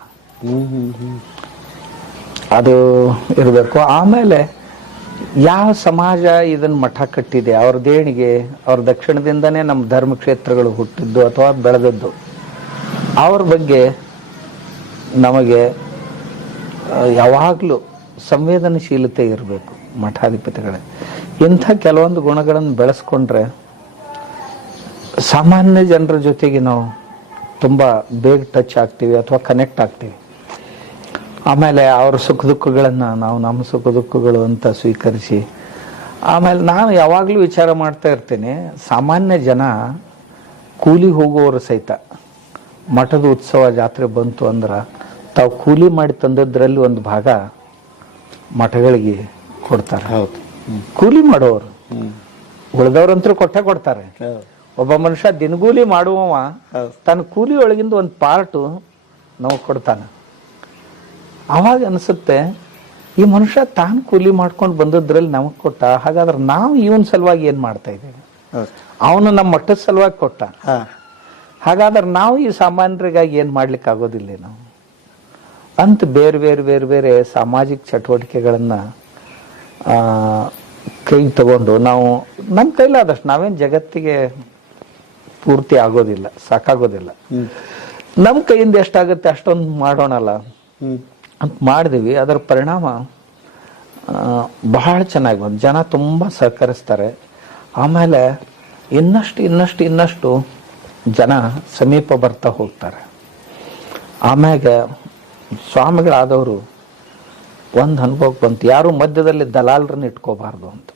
ಅದು ಇರಬೇಕು. ಆಮೇಲೆ ಯಾವ ಸಮಾಜ ಇದನ್ನ ಮಠ ಕಟ್ಟಿದೆ, ಅವ್ರ ದೇಣಿಗೆ, ಅವ್ರ ದಕ್ಷಿಣದಿಂದನೇ ನಮ್ಮ ಧರ್ಮಕ್ಷೇತ್ರಗಳು ಹುಟ್ಟಿದ್ದು ಅಥವಾ ಬೆಳೆದದ್ದು, ಅವ್ರ ಬಗ್ಗೆ ನಮಗೆ ಯಾವಾಗಲೂ ಸಂವೇದನಶೀಲತೆ ಇರಬೇಕು. ಮಠಾಧಿಪತಿಗಳೇ ಇಂಥ ಕೆಲವೊಂದು ಗುಣಗಳನ್ನು ಬೆಳೆಸ್ಕೊಂಡ್ರೆ ಸಾಮಾನ್ಯ ಜನರ ಜೊತೆಗೆ ನಾವು ತುಂಬ ಬೇಗ ಟಚ್ ಆಗ್ತೀವಿ ಅಥವಾ ಕನೆಕ್ಟ್ ಆಗ್ತೀವಿ. ಆಮೇಲೆ ಅವ್ರ ಸುಖ ದುಃಖಗಳನ್ನು ನಾವು ನಮ್ಮ ಸುಖ ದುಃಖಗಳು ಅಂತ ಸ್ವೀಕರಿಸಿ, ಆಮೇಲೆ ನಾನು ಯಾವಾಗಲೂ ವಿಚಾರ ಮಾಡ್ತಾ ಇರ್ತೀನಿ, ಸಾಮಾನ್ಯ ಜನ ಕೂಲಿ ಹೋಗುವವರು ಸಹಿತ ಮಠದ ಉತ್ಸವ ಜಾತ್ರೆ ಬಂತು ಅಂದ್ರೆ ತಾವು ಕೂಲಿ ಮಾಡಿ ತಂದದ್ರಲ್ಲಿ ಒಂದು ಭಾಗ ಮಠಗಳಿಗೆ ಕೊಡ್ತಾರೆ. ಹೌದು. ಕೂಲಿ ಮಾಡೋರು ಉಳಿದವ್ರಂತರೂ ಕೊಟ್ಟೆ ಕೊಡ್ತಾರೆ. ಒಬ್ಬ ಮನುಷ್ಯ ದಿನಗೂಲಿ ಮಾಡುವವ ತನ್ನ ಕೂಲಿ ಒಳಗಿಂದ ಒಂದು ಪಾರ್ಟು ನಾವು ಕೊಡ್ತಾನೆ. ಅವಾಗ ಅನಿಸುತ್ತೆ, ಈ ಮನುಷ್ಯ ತಾನು ಕೂಲಿ ಮಾಡ್ಕೊಂಡು ಬಂದದ್ರಲ್ಲಿ ನಮಗೆ ಕೊಟ್ಟ, ಹಾಗಾದ್ರೆ ನಾವು ಇವನ್ ಸಲುವಾಗಿ ಏನ್ ಮಾಡ್ತಾ ಇದ್ದೇವೆ? ಅವನು ನಮ್ಮ ಮಟ್ಟದ ಸಲುವಾಗಿ ಕೊಟ್ಟ, ಹಾಗಾದ್ರೆ ನಾವು ಈ ಸಾಮಾನ್ಯರಿಗಾಗಿ ಏನ್ ಮಾಡ್ಲಿಕ್ಕೆ ಆಗೋದಿಲ್ಲ ನಾವು ಅಂತ ಬೇರೆ ಬೇರೆ ಬೇರೆ ಬೇರೆ ಸಾಮಾಜಿಕ ಚಟುವಟಿಕೆಗಳನ್ನ ಕೈಗೆ ತಗೊಂಡು ನಾವು ನಮ್ಮ ಕೈಲಾದಷ್ಟು, ನಾವೇನು ಜಗತ್ತಿಗೆ ಪೂರ್ತಿ ಆಗೋದಿಲ್ಲ, ಸಾಕಾಗೋದಿಲ್ಲ, ನಮ್ಮ ಕೈಯಿಂದ ಎಷ್ಟಾಗುತ್ತೆ ಅಷ್ಟೊಂದು ಮಾಡೋಣಲ್ಲ ಅಂತ ಮಾಡಿದ್ವಿ. ಅದರ ಪರಿಣಾಮ ಬಹಳ ಚೆನ್ನಾಗಿ ಬಂತು. ಜನ ತುಂಬ ಸಹಕರಿಸ್ತಾರೆ. ಆಮೇಲೆ ಇನ್ನಷ್ಟು ಜನ ಸಮೀಪ ಬರ್ತಾ ಹೋಗ್ತಾರೆ. ಆಮ್ಯಾಗ ಸ್ವಾಮಿಗಳಾದವರು ಒಂದು ಅನುಭವಕ್ಕೆ ಬಂತು, ಯಾರು ಮಧ್ಯದಲ್ಲಿ ದಲಾಲರನ್ನ ಇಟ್ಕೋಬಾರ್ದು ಅಂತ.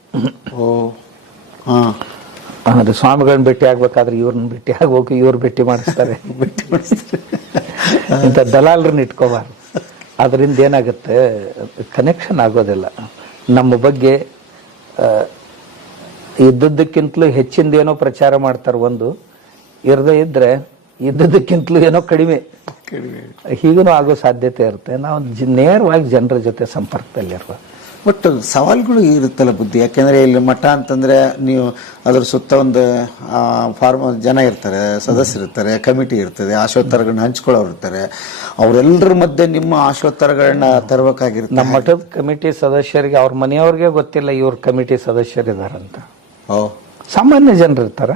ಅದು ಸ್ವಾಮಿಗಳನ್ನ ಭೇಟಿ ಆಗ್ಬೇಕಾದ್ರೆ ಇವ್ರನ್ನ ಭೇಟಿ ಆಗ್ಬೇಕು, ಇವ್ರು ಭೇಟಿ ಮಾಡಿಸ್ತಾರೆ, ಇಂಥ ದಲಾಲರನ್ನ ಇಟ್ಕೋಬಾರ್ದು. ಅದರಿಂದ ಏನಾಗುತ್ತೆ, ಕನೆಕ್ಷನ್ ಆಗೋದಿಲ್ಲ. ನಮ್ಮ ಬಗ್ಗೆ ಇದ್ದದ್ದಕ್ಕಿಂತಲೂ ಹೆಚ್ಚಿಂದ ಏನೋ ಪ್ರಚಾರ ಮಾಡ್ತಾರೆ, ಒಂದು ಇರದೇ ಇದ್ರೆ ಇದ್ದದಕ್ಕಿಂತಲೂ ಏನೋ ಕಡಿಮೆ ಹೀಗೂ ಆಗೋ ಸಾಧ್ಯತೆ ಇರುತ್ತೆ. ನಾವು ನೇರವಾಗಿ ಜನರ ಜೊತೆ ಸಂಪರ್ಕದಲ್ಲಿರುವ. ಬಟ್ ಸವಾಲುಗಳು ಇರುತ್ತಲ್ಲ ಬುದ್ಧಿ, ಯಾಕೆಂದ್ರೆ ಇಲ್ಲಿ ಮಠ ಅಂತಂದ್ರೆ ನೀವು ಅದ್ರ ಸುತ್ತ ಒಂದು ಜನ ಇರ್ತಾರೆ, ಸದಸ್ಯರಿರ್ತಾರೆ, ಕಮಿಟಿ ಇರ್ತದೆ, ಆಶೋತ್ತರಗಳನ್ನ ಹಂಚ್ಕೊಳ್ಳೋರು ಇರ್ತಾರೆ. ಅವರೆಲ್ಲರ ಮಧ್ಯೆ ನಿಮ್ಮ ಆಶೋತ್ತರಗಳನ್ನ ತರಬೇಕಾಗಿರುತ್ತೆ. ನಮ್ಮ ಮಠದ ಕಮಿಟಿ ಸದಸ್ಯರಿಗೆ ಅವ್ರ ಮನೆಯವ್ರಿಗೆ ಗೊತ್ತಿಲ್ಲ ಇವ್ರ ಕಮಿಟಿ ಸದಸ್ಯರಿದಾರಂತ. ಸಾಮಾನ್ಯ ಜನರು ಇರ್ತಾರೆ,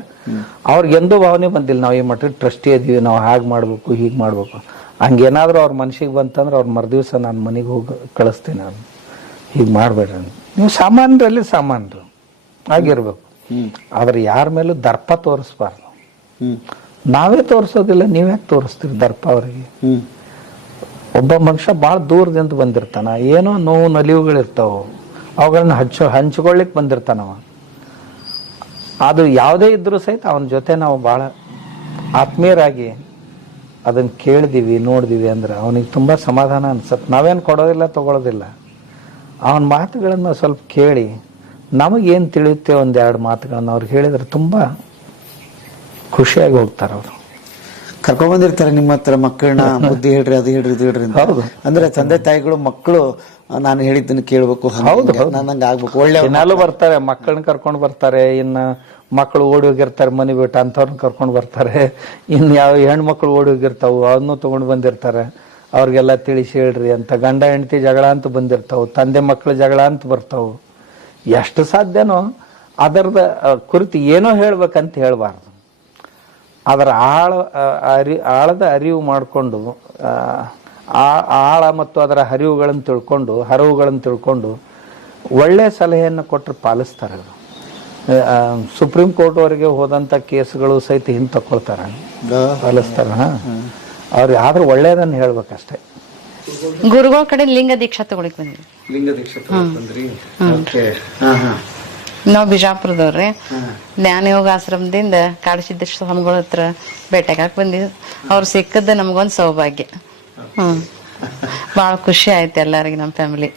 ಅವ್ರಿಗೆಂದೂ ಭಾವನೆ ಬಂದಿಲ್ಲ ನಾವು ಈ ಮಠದ ಟ್ರಸ್ಟಿ ಇದೀವಿ, ನಾವು ಹಾಗೆ ಮಾಡ್ಬೇಕು ಹೀಗೆ ಮಾಡ್ಬೇಕು. ಹಂಗೇನಾದ್ರೂ ಅವ್ರ ಮನಸ್ಸಿಗೆ ಬಂತಂದ್ರೆ ಅವ್ರ ಮರುದಿವ್ಸ ನಾನು ಮನೆಗೆ ಹೋಗಿ ಕಳಿಸ್ತೀನಿ, ನಾನು ಹೀಗೆ ಮಾಡಬೇಡ್ರಿ. ನೀವು ಸಾಮಾನ್ಯರಲ್ಲಿ ಸಾಮಾನ್ಯರು ಆಗಿರ್ಬೇಕು, ಆದ್ರೆ ಯಾರ ಮೇಲೂ ದರ್ಪ ತೋರಿಸ್ಬಾರ್ದು. ನಾವೇ ತೋರಿಸೋದಿಲ್ಲ, ನೀವ್ಯಾಕೆ ತೋರಿಸ್ತೀರಿ ದರ್ಪ ಅವರಿಗೆ? ಒಬ್ಬ ಮನುಷ್ಯ ಭಾಳ ದೂರದಿಂದ ಬಂದಿರ್ತಾನ, ಏನೋ ನೋವು ನಲಿವುಗಳಿರ್ತಾವ, ಅವುಗಳನ್ನ ಹಂಚ್ಕೊಳ್ಳಿಕ್ ಬಂದಿರ್ತಾನವ. ಅದು ಯಾವುದೇ ಇದ್ರೂ ಸಹಿತ ಅವನ ಜೊತೆ ನಾವು ಭಾಳ ಆತ್ಮೀಯರಾಗಿ ಅದನ್ನ ಕೇಳಿದೀವಿ ನೋಡಿದೀವಿ ಅಂದ್ರೆ ಅವನಿಗೆ ತುಂಬಾ ಸಮಾಧಾನ ಅನ್ಸತ್ತೆ. ನಾವೇನು ಕೊಡೋದಿಲ್ಲ ತಗೊಳ್ಳೋದಿಲ್ಲ, ಅವನ ಮಾತುಗಳನ್ನು ಸ್ವಲ್ಪ ಕೇಳಿ ನಮಗೇನು ತಿಳಿಯುತ್ತೆ ಒಂದೆರಡು ಮಾತುಗಳನ್ನು ಅವ್ರಿಗೆ ಹೇಳಿದ್ರೆ ತುಂಬಾ ಖುಷಿಯಾಗಿ ಹೋಗ್ತಾರೆ ಅವರು. ಕರ್ಕೊಂಡ್ ಬಂದಿರ್ತಾರೆ ನಿಮ್ಮ ಹತ್ರ ಮಕ್ಕಳನ್ನ, ಬುದ್ಧಿ ಹೇಳ್ರಿ, ಅದು ಹೇಳ್ರಿ, ಇದು ಹೇಳ್ರಿ ಅಂತ. ಅಂದ್ರೆ ತಂದೆ ತಾಯಿಗಳು ಮಕ್ಕಳು ನಾನು ಹೇಳಿದ್ದನ್ನು ಕೇಳ್ಬೇಕು, ನಂಗೆ ಆಗ್ಬೇಕು, ಒಳ್ಳೆ ದಿನಾಲು ಬರ್ತಾರೆ, ಮಕ್ಕಳನ್ನ ಕರ್ಕೊಂಡು ಬರ್ತಾರೆ. ಇನ್ನ ಮಕ್ಕಳು ಓಡಿ ಹೋಗಿರ್ತಾರೆ ಮನೆ ಬಿಟ್ಟು, ಅಂಥವ್ರನ್ನ ಕರ್ಕೊಂಡು ಬರ್ತಾರೆ. ಇನ್ ಯಾವ ಹೆಣ್ಮಕ್ಳು ಓಡಿ ಹೋಗಿರ್ತಾವು ಅವನ್ನೂ ತಗೊಂಡು ಬಂದಿರ್ತಾರೆ. ಅವ್ರಿಗೆಲ್ಲ ತಿಳಿಸಿ ಹೇಳ್ರಿ ಅಂತ. ಗಂಡ ಹೆಂಡತಿ ಜಗಳ ಅಂತ ಬಂದಿರ್ತಾವು, ತಂದೆ ಮಕ್ಕಳ ಜಗಳ ಅಂತ ಬರ್ತಾವು. ಎಷ್ಟು ಸಾಧ್ಯನೋ ಅದರದ ಕುರಿತು ಏನೋ ಹೇಳ್ಬೇಕಂತ ಹೇಳ್ಬಾರ್ದು. ಅದರ ಆಳದ ಅರಿವು ಮಾಡಿಕೊಂಡು ಆಳ ಮತ್ತು ಅದರ ಹರಿವುಗಳನ್ನು ತಿಳ್ಕೊಂಡು ಒಳ್ಳೆ ಸಲಹೆಯನ್ನು ಕೊಟ್ಟರೆ ಪಾಲಿಸ್ತಾರೆ. ಸುಪ್ರೀಂ ಕೋರ್ಟ್ ವರೆಗೆ ಹೋದಂತ ಕೇಸ್ಗಳು ಸಹಿತ ಹಿಂದೆ ತಕೊಳ್ತಾರೆ, ಪಾಲಿಸ್ತಾರ. ಅವ್ರಿಗೆ ಆದ್ರೂ ಒಳ್ಳೇದನ್ನ ಹೇಳ್ಬೇಕಷ್ಟೇ. ಗುರುಗಳ ಕಡೆ ಲಿಂಗ ದೀಕ್ಷಾ ತಗೊಳಿಕ್ ಬಂದ್ವಿ. ಲಿಂಗ ದೀಕ್ಷೆ ಬಂದ್ರಿ? ನಾವ್ ಬಿಜಾಪುರದವ್ರಿ. ಜ್ಞಾನ ಯೋಗ ಆಶ್ರಮದಿಂದ ಕಾಡಸಿದ್ದೇಶ್ವರ ಸ್ವಾಮಿಗಳ ಹತ್ರ ಭೇಟಿಯಾಗಕ್ ಬಂದಿದ್ವಿ. ಅವ್ರು ಸಿಕ್ಕದ ನಮ್ಗೊಂದ್ ಸೌಭಾಗ್ಯ. ಬಹಳ ಖುಷಿ ಆಯ್ತು ಎಲ್ಲರಿಗೆ, ನಮ್ಮ ಫ್ಯಾಮಿಲಿ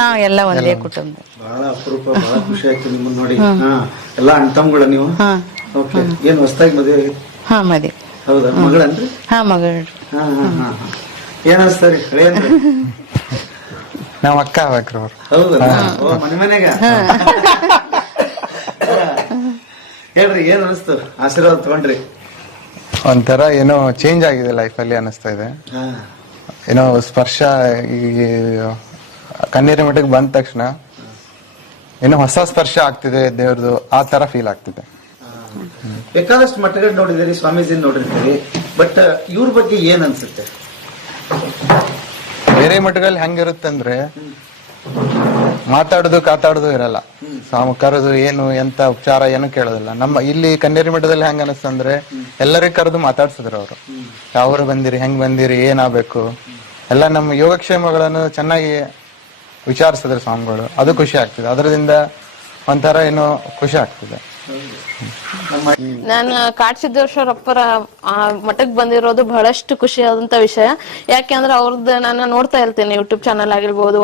ಹಾ ಎಲ್ಲ ಒಂದೇ ಕುಟುಂಬ. ಬಹಳ ಅಪರೂಪ, ಬಹಳ ಖುಷಿ ಆಯ್ತು ನಿಮ್ಮನ್ನ ನೋಡಿ. ಎಲ್ಲ ಅಣ್ಣ ತಮ್ಮಗಳ ನೀವು? ಏನ್ ಹೊಸದಾಗಿ ಮದುವೆ? ಹಾ ಮದುವೆ. ಹೌದಾ? ಮಗಳನ್ರಿ? ಹಾ ಮಗಳು. ಏನ್ ಅನ್ಸ್ತಾರಿ? ನಾವ್ ಅಕ್ಕ ಆಗ್ಬೇಕ್ರಿ ಅವ್ರು. ಹೌದಾ? ಮನೆ ಮನೆಗ ಹೇಳ್ರಿ, ಏನ್ ಅನಿಸ್ತು? ಆಶೀರ್ವಾದ ತಗೊಂಡ್ರಿ? ಒಂಥರ ಏನೋ ಚೇಂಜ್ ಆಗಿದೆ ಲೈಫಲ್ಲಿ ಅನಿಸ್ತಾ ಇದೆ. ಏನೋ ಸ್ಪರ್ಶ ಈ ಕಣ್ಣೀರ ಮಠಕ್ಕೆ ಬಂದ ತಕ್ಷಣ ಏನೋ ಹೊಸ ಸ್ಪರ್ಶ ಆಗ್ತಿದೆ ದೇವ್ರದು, ಆ ತರ ಫೀಲ್ ಆಗ್ತಿದೆ. ಬೇಕಾದಷ್ಟು ಮಠಗಳು ನೋಡಿದಿರಿ, ಸ್ವಾಮೀಜಿ ನೋಡಿರ್ತೀರಿ, ಬಟ್ ಇವ್ರ ಬಗ್ಗೆ ಏನ್ ಅನ್ಸುತ್ತೆ? ಬೇರೆ ಮಠಗಳಲ್ಲಿ ಹೆಂಗಿರುತ್ತಂದ್ರೆ ಮಾತಾಡುದು ಕಾತಾಡುದು ಇರಲ್ಲ, ಕರೆದು ಏನು ಎಂತ ಉಪಚಾರ ಏನು ಕೇಳೋದಿಲ್ಲ. ನಮ್ಮ ಇಲ್ಲಿ ಕನ್ನೇರಿ ಮಠದಲ್ಲಿ ಹೆಂಗ ಅನಿಸ್ತಂದ್ರೆ ಎಲ್ಲರಿಗೂ ಕರೆದು ಮಾತಾಡ್ಸಿದ್ರು ಅವರು. ಯಾವ್ರು ಬಂದಿರಿ, ಹೆಂಗ್ ಬಂದಿರಿ, ಏನಾಗ್ಬೇಕು ಎಲ್ಲ ನಮ್ಮ ಯೋಗಕ್ಷೇಮಗಳನ್ನು ಚೆನ್ನಾಗಿ ವಿಚಾರಿಸಿದ್ರು ಸ್ವಾಮಿಗಳು. ಅದು ಖುಷಿ ಆಗ್ತಿದೆ, ಅದರಿಂದ ಒಂಥರ ಏನೋ ಖುಷಿ ಆಗ್ತಿದೆ. ನಾನು ಕಾಡಸಿದ್ದೇಶ್ವರಪ್ಪರ ಮಠಕ್ಕೆ ಬಂದಿರೋದು ಬಹಳಷ್ಟು ಖುಷಿಯಾದಂತ ವಿಷಯ. ಯಾಕೆಂದ್ರೆ ಅವ್ರದ್ದು ನಾನು ನೋಡ್ತಾ ಇರ್ತೀನಿ, ಯೂಟ್ಯೂಬ್ ಚಾನಲ್ ಆಗಿರ್ಬೋದು.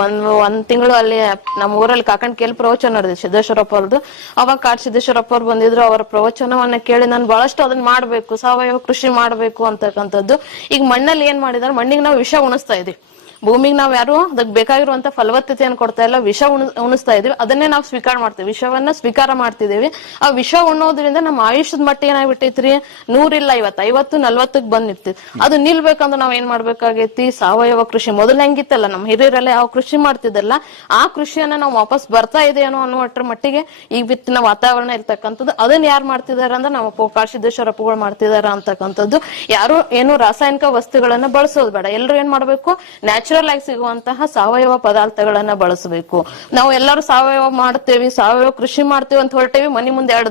ಒಂದ್ ತಿಂಗಳು ಅಲ್ಲಿ ನಮ್ಮ ಊರಲ್ಲಿ ಕಾಕಂಡ್ ಕೇಳಿ ಪ್ರವಚನ ನಡೆದಿದೆ ಸಿದ್ದೇಶ್ವರಪ್ಪ ಅವ್ರದ್ದು. ಅವಾಗ ಕಾಡಸಿದ್ದೇಶ್ವರಪ್ಪ ಅವ್ರು ಬಂದಿದ್ರು. ಅವರ ಪ್ರವಚನವನ್ನ ಕೇಳಿ ನಾನು ಬಹಳಷ್ಟು ಅದನ್ನ ಮಾಡ್ಬೇಕು, ಸಾವಯವ ಕೃಷಿ ಮಾಡ್ಬೇಕು ಅಂತಕ್ಕಂಥದ್ದು. ಈಗ ಮಣ್ಣಲ್ಲಿ ಏನ್ ಮಾಡಿದಾರೆ, ಮಣ್ಣಿಗೆ ನಾವು ವಿಷ ಉಣಿಸ್ತಾ ಇದೀವಿ. ಭೂಮಿಗೆ ನಾವ್ ಯಾರು ಅದಕ್ಕೆ ಬೇಕಾಗಿರುವಂತ ಫಲವತ್ತತೆಯನ್ನು ಕೊಡ್ತಾ ಇಲ್ಲ, ವಿಷ ಉಣಿಸ್ತಾ ಇದೀವಿ. ಅದನ್ನೇ ನಾವು ಸ್ವೀಕಾರ ಮಾಡ್ತೀವಿ, ವಿಷವನ್ನ ಸ್ವೀಕಾರ ಮಾಡ್ತಿದೀವಿ. ಆ ವಿಷ ಉಣ್ಣೋದ್ರಿಂದ ನಮ್ಮ ಆಯುಷ್ಯದ ಮಟ್ಟ ಏನಾಗ್ಬಿಟ್ಟೈತ್ರಿ, 100 ಇಲ್ಲ 50, 40 ಬಂದ್ ನಿಂತಿದ್. ಅದು ನಿಲ್ಬೇಕಂದ್ರೆ ನಾವ್ ಏನ್ ಮಾಡ್ಬೇಕಾಗೈತಿ, ಸಾವಯವ ಕೃಷಿ ಮೊದಲು ಹೆಂಗಿತ್ತಲ್ಲ, ನಮ್ಮ ಹಿರಿಯರೆಲ್ಲ ಯಾವ ಕೃಷಿ ಮಾಡ್ತಿದ್ದಲ್ಲ ಆ ಕೃಷಿಯನ್ನ ನಾವು ವಾಪಸ್ ಬರ್ತಾ ಇದೆಯೇನೋ ಅನ್ನುವಟ್ರ ಮಟ್ಟಿಗೆ ಈಗ ಬಿತ್ತಿನ ವಾತಾವರಣ ಇರ್ತಕ್ಕಂಥದ್ದು. ಅದನ್ನ ಯಾರು ಮಾಡ್ತಿದಾರ ಅಂದ್ರೆ ನಮ್ಮ ಕಾಡಸಿದ್ದೇಶ್ವರಪ್ಪಗಳು ಮಾಡ್ತಿದಾರ ಅಂತಕ್ಕಂಥದ್ದು. ಯಾರು ಏನು ರಾಸಾಯನಿಕ ವಸ್ತುಗಳನ್ನ ಬಳಸೋದು ಬೇಡ, ಎಲ್ರು ಏನ್ ಮಾಡ್ಬೇಕು, ನ್ಯಾಚುರಲ್ ಆಗಿ ಸಿಗುವಂತಹ ಸಾವಯವ ಪದಾರ್ಥಗಳನ್ನ ಬಳಸಬೇಕು. ನಾವು ಎಲ್ಲರೂ ಸಾವಯವ ಮಾಡ್ತೇವಿ, ಸಾವಯವ ಕೃಷಿ ಮಾಡ್ತೇವಿ ಅಂತ ಹೊರಟೇವಿ, ಮನಿ ಮುಂದೆ 2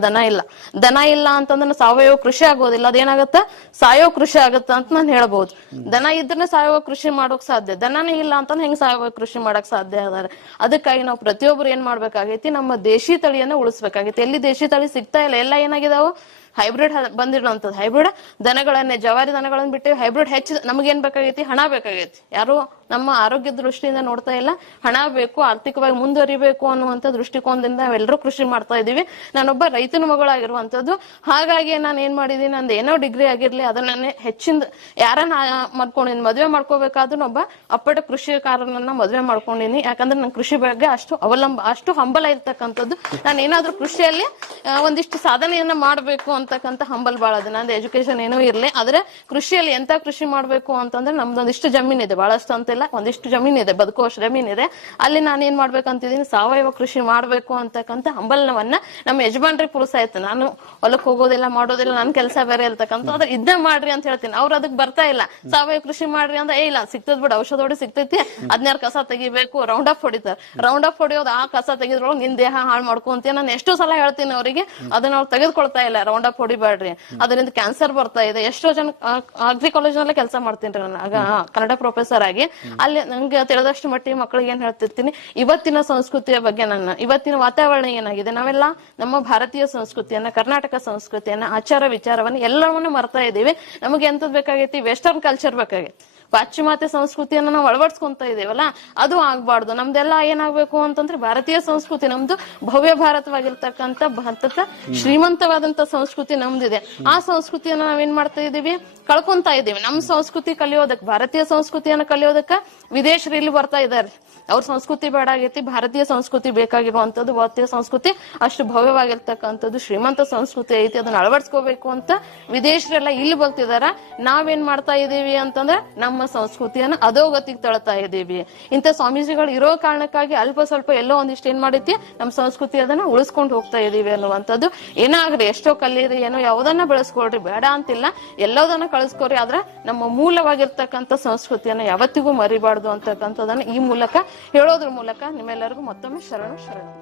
ದನ ಇಲ್ಲ ಅಂತಂದ್ರೆ ಸಾವಯವ ಕೃಷಿ ಆಗೋದಿಲ್ಲ. ಅದೇನಾಗತ್ತ, ಸಾವಯವ ಕೃಷಿ ಆಗತ್ತ ಅಂತ ನಾನು ಹೇಳ್ಬಹುದು. ದನ ಇದ್ರೆ ಸಾವಯವ ಕೃಷಿ ಮಾಡೋಕ್ ಸಾಧ್ಯ, ದನನೇ ಇಲ್ಲ ಅಂತಂದ್ರೆ ಹೆಂಗ್ ಸಾವಯವ ಕೃಷಿ ಮಾಡಕ್ ಸಾಧ್ಯ ಅದಾರೆ. ಅದಕ್ಕಾಗಿ ನಾವು ಪ್ರತಿಯೊಬ್ರು ಏನ್ ಮಾಡ್ಬೇಕಾಗೈತಿ, ನಮ್ಮ ದೇಶಿ ತಳಿಯನ್ನ ಉಳಿಸ್ಬೇಕಾಗೈತಿ. ಎಲ್ಲಿ ದೇಶಿ ತಳಿ ಸಿಗ್ತಾ ಇಲ್ಲ, ಎಲ್ಲ ಏನಾಗಿದಾವ ಹೈಬ್ರಿಡ್ ಬಂದಿರುವಂತದ್ದು. ಹೈಬ್ರಿಡ್ ದನಗಳನ್ನೇ, ಜವಾರಿ ದನಗಳನ್ನ ಬಿಟ್ಟು ಹೈಬ್ರಿಡ್ ಹೆಚ್ಚು. ನಮಗೇನ್ ಬೇಕಾಗೈತಿ, ಹಣ ಬೇಕಾಗೈತಿ. ಯಾರು ನಮ್ಮ ಆರೋಗ್ಯ ದೃಷ್ಟಿಯಿಂದ ನೋಡ್ತಾ ಇಲ್ಲ, ಹಣ ಬೇಕು, ಆರ್ಥಿಕವಾಗಿ ಮುಂದುವರಿಬೇಕು ಅನ್ನುವಂತ ದೃಷ್ಟಿಕೋನದಿಂದ ನಾವೆಲ್ಲರೂ ಕೃಷಿ ಮಾಡ್ತಾ ಇದೀವಿ. ನಾನೊಬ್ಬ ರೈತನ ಮಗಳಾಗಿರುವಂತದ್ದು. ಹಾಗಾಗಿ ನಾನು ಏನ್ ಮಾಡಿದೀನಿ, ನಂದು ಏನೋ ಡಿಗ್ರಿ ಆಗಿರ್ಲಿ ಅದನ್ನ ಹೆಚ್ಚಿಂದ ಯಾರನ್ನ ಮಾಡ್ಕೊಂಡಿನಿ, ಮದ್ವೆ ಮಾಡ್ಕೋಬೇಕಾದ್ರೂ ಒಬ್ಬ ಅಪ್ಪಟ ಕೃಷಿಕಾರನನ್ನ ಮದ್ವೆ ಮಾಡ್ಕೊಂಡಿನಿ. ಯಾಕಂದ್ರೆ ನನ್ ಕೃಷಿ ಬಗ್ಗೆ ಅಷ್ಟು ಹಂಬಲ ಇರ್ತಕ್ಕಂಥದ್ದು. ನಾನು ಏನಾದ್ರೂ ಕೃಷಿಯಲ್ಲಿ ಒಂದಿಷ್ಟು ಸಾಧನೆಯನ್ನ ಮಾಡ್ಬೇಕು ಅಂತಕ್ಕಂಥ ಹಂಬಲ್ ಬಾಳ ಅದ. ನಂದು ಎಜುಕೇಶನ್ ಏನೂ ಇರ್ಲಿ, ಆದ್ರೆ ಕೃಷಿಯಲ್ಲಿ ಎಂತ ಕೃಷಿ ಮಾಡ್ಬೇಕು ಅಂತಂದ್ರೆ ನಮ್ದೊಂದಿಷ್ಟು ಜಮೀನ್ ಇದೆ, ಬಹಳಷ್ಟು ಅಂತಿಲ್ಲ, ಒಂದಿಷ್ಟು ಜಮೀನ್ ಇದೆ, ಬದುಕುವಷ್ಟು ಜಮೀನ್ ಇದೆ. ಅಲ್ಲಿ ನಾನು ಏನ್ ಮಾಡ್ಬೇಕಂತಿದೀನಿ, ಸಾವಯವ ಕೃಷಿ ಮಾಡ್ಬೇಕು ಅಂತಕ್ಕಂಥ ಹಂಬಲವನ್ನ ನಮ್ಮ ಯಜಮಾನ್ರಿಗೆ ಪ್ರೋತ್ಸಾಹಿತ. ನಾನು ಹೊಲಕ್ ಹೋಗೋದಿಲ್ಲ, ಮಾಡೋದಿಲ್ಲ, ನನ್ ಕೆಲಸ ಬೇರೆ ಇರ್ತಕ್ಕಂಥ, ಅದ್ರ ಇದನ್ನ ಮಾಡ್ರಿ ಅಂತ ಹೇಳ್ತೀನಿ. ಅವ್ರು ಅದಕ್ಕೆ ಬರ್ತಾ ಇಲ್ಲ. ಸಾವಯವ ಕೃಷಿ ಮಾಡ್ರಿ ಅಂದ್ರೆ ಇಲ್ಲ, ಸಿಗ್ತದ್ ಬಿಡ, ಔಷಧ ಹೊಡಿ ಸಿಗ್ತೈತಿ, 16 ಕಸ ತೆಗಿಬೇಕು, ರೌಂಡ್ ಅಪ್ ಹೊಡಿತಾರೆ. ರೌಂಡ್ ಅಪ್ ಹೊಡಿಯೋದು, ಆ ಕಸ ತೆಗೆದ್ರೊಳಗೆ ನಿನ್ ದೇಹ ಹಾಳು ಮಾಡ್ಕೊಂತೀಯ. ನಾನು ಎಷ್ಟು ಸಲ ಹೇಳ್ತೀನಿ ಅವರಿಗೆ, ಅದನ್ನ ಅವ್ರು ತೆಗೆದುಕೊಳ್ತಾ ಇಲ್ಲ. ರೌಂಡ್ ಬೆಳಕ್ ಹೊಡಿಬೇಡ್ರಿ, ಅದರಿಂದ ಕ್ಯಾನ್ಸರ್ ಬರ್ತಾ ಇದೆ. ಎಷ್ಟೋ ಜನ ಅಗ್ರಿ ಕಾಲೇಜ್ ನಲ್ಲೇ ಕೆಲಸ ಮಾಡ್ತೀನಿ ನಾನು ಆಗ ಕನ್ನಡ ಪ್ರೊಫೆಸರ್ ಆಗಿ. ಅಲ್ಲಿ ನಂಗೆ ತಿಳಿದಷ್ಟು ಮಟ್ಟಿಗೆ ಮಕ್ಕಳಿಗೆ ಏನ್ ಹೇಳ್ತಿರ್ತೀನಿ, ಇವತ್ತಿನ ಸಂಸ್ಕೃತಿಯ ಬಗ್ಗೆ ಇವತ್ತಿನ ವಾತಾವರಣ ಏನಾಗಿದೆ, ನಾವೆಲ್ಲ ನಮ್ಮ ಭಾರತೀಯ ಸಂಸ್ಕೃತಿಯನ್ನ, ಕರ್ನಾಟಕ ಸಂಸ್ಕೃತಿಯನ್ನ, ಆಚಾರ ವಿಚಾರವನ್ನ ಎಲ್ಲವನ್ನೂ ಮರ್ತಾ ಇದೀವಿ. ನಮಗೆ ಎಂತದ್ ಬೇಕಾಗೈತಿ, ವೆಸ್ಟರ್ನ್ ಕಲ್ಚರ್ ಬೇಕಾಗೈತಿ. ಪಾಶ್ಚಿಮಾತ್ಯ ಸಂಸ್ಕೃತಿಯನ್ನ ನಾವು ಅಳವಡಿಸ್ಕೊಂತ ಇದೀವಲ್ಲ, ಅದು ಆಗ್ಬಾರ್ದು. ನಮ್ದೆಲ್ಲ ಏನಾಗ್ಬೇಕು ಅಂತಂದ್ರೆ ಭಾರತೀಯ ಸಂಸ್ಕೃತಿ ನಮ್ದು ಭವ್ಯ ಭಾರತವಾಗಿರ್ತಕ್ಕಂಥ ಭಾರತದ ಶ್ರೀಮಂತವಾದಂತ ಸಂಸ್ಕೃತಿ ನಮ್ದಿದೆ. ಆ ಸಂಸ್ಕೃತಿಯನ್ನ ನಾವೇನ್ ಮಾಡ್ತಾ ಇದೀವಿ, ಕಳ್ಕೊಂತ ಇದೀವಿ. ನಮ್ ಸಂಸ್ಕೃತಿ ಕಲಿಯೋದಕ್, ಭಾರತೀಯ ಸಂಸ್ಕೃತಿಯನ್ನ ಕಲಿಯೋದಕ್ಕ ವಿದೇಶರು ಇಲ್ಲಿ ಬರ್ತಾ ಇದಾರೆ. ಅವ್ರ ಸಂಸ್ಕೃತಿ ಬೇಡ ಆಗೈತಿ, ಭಾರತೀಯ ಸಂಸ್ಕೃತಿ ಬೇಕಾಗಿರುವಂತದ್ದು. ಭಾರತೀಯ ಸಂಸ್ಕೃತಿ ಅಷ್ಟು ಭವ್ಯವಾಗಿರ್ತಕ್ಕಂಥದ್ದು, ಶ್ರೀಮಂತ ಸಂಸ್ಕೃತಿ ಐತಿ, ಅದನ್ನ ಅಳವಡಿಸ್ಕೋಬೇಕು ಅಂತ ವಿದೇಶರೆಲ್ಲ ಇಲ್ಲಿ ಬರ್ತಿದಾರ. ನಾವೇನ್ ಮಾಡ್ತಾ ಇದೀವಿ ಅಂತಂದ್ರೆ ನಮ್ಮ ಸಂಸ್ಕೃತಿಯನ್ನ ಅಧೋಗತಿಗೆ ತಳ್ತಾ ಇದೀವಿ. ಇಂಥ ಸ್ವಾಮೀಜಿಗಳು ಇರೋ ಕಾರಣಕ್ಕಾಗಿ ಅಲ್ಪ ಸ್ವಲ್ಪ ಎಲ್ಲೋ ಒಂದಿಷ್ಟು ಏನ್ ಮಾಡೈತಿ, ನಮ್ಮ ಸಂಸ್ಕೃತಿ ಅದನ್ನ ಉಳಿಸ್ಕೊಂಡು ಹೋಗ್ತಾ ಇದೀವಿ ಅನ್ನುವಂಥದ್ದು. ಏನಾಗ್ರಿ, ಎಷ್ಟೋ ಕಲೀರಿ, ಏನೋ ಯಾವ್ದನ್ನ ಬೆಳೆಸ್ಕೊಳ್ರಿ, ಬೇಡ ಅಂತಿಲ್ಲ, ಎಲ್ಲದನ್ನ ಕಳಿಸ್ಕೊರಿ, ಆದ್ರೆ ನಮ್ಮ ಮೂಲವಾಗಿರ್ತಕ್ಕಂಥ ಸಂಸ್ಕೃತಿಯನ್ನ ಯಾವತ್ತಿಗೂ ಮರಿಬಾರ್ದು ಅಂತಕ್ಕಂಥದನ್ನ ಈ ಮೂಲಕ ಹೇಳೋದ್ರ ಮೂಲಕ ನಿಮ್ಮೆಲ್ಲರಿಗೂ ಮತ್ತೊಮ್ಮೆ ಶರಣು.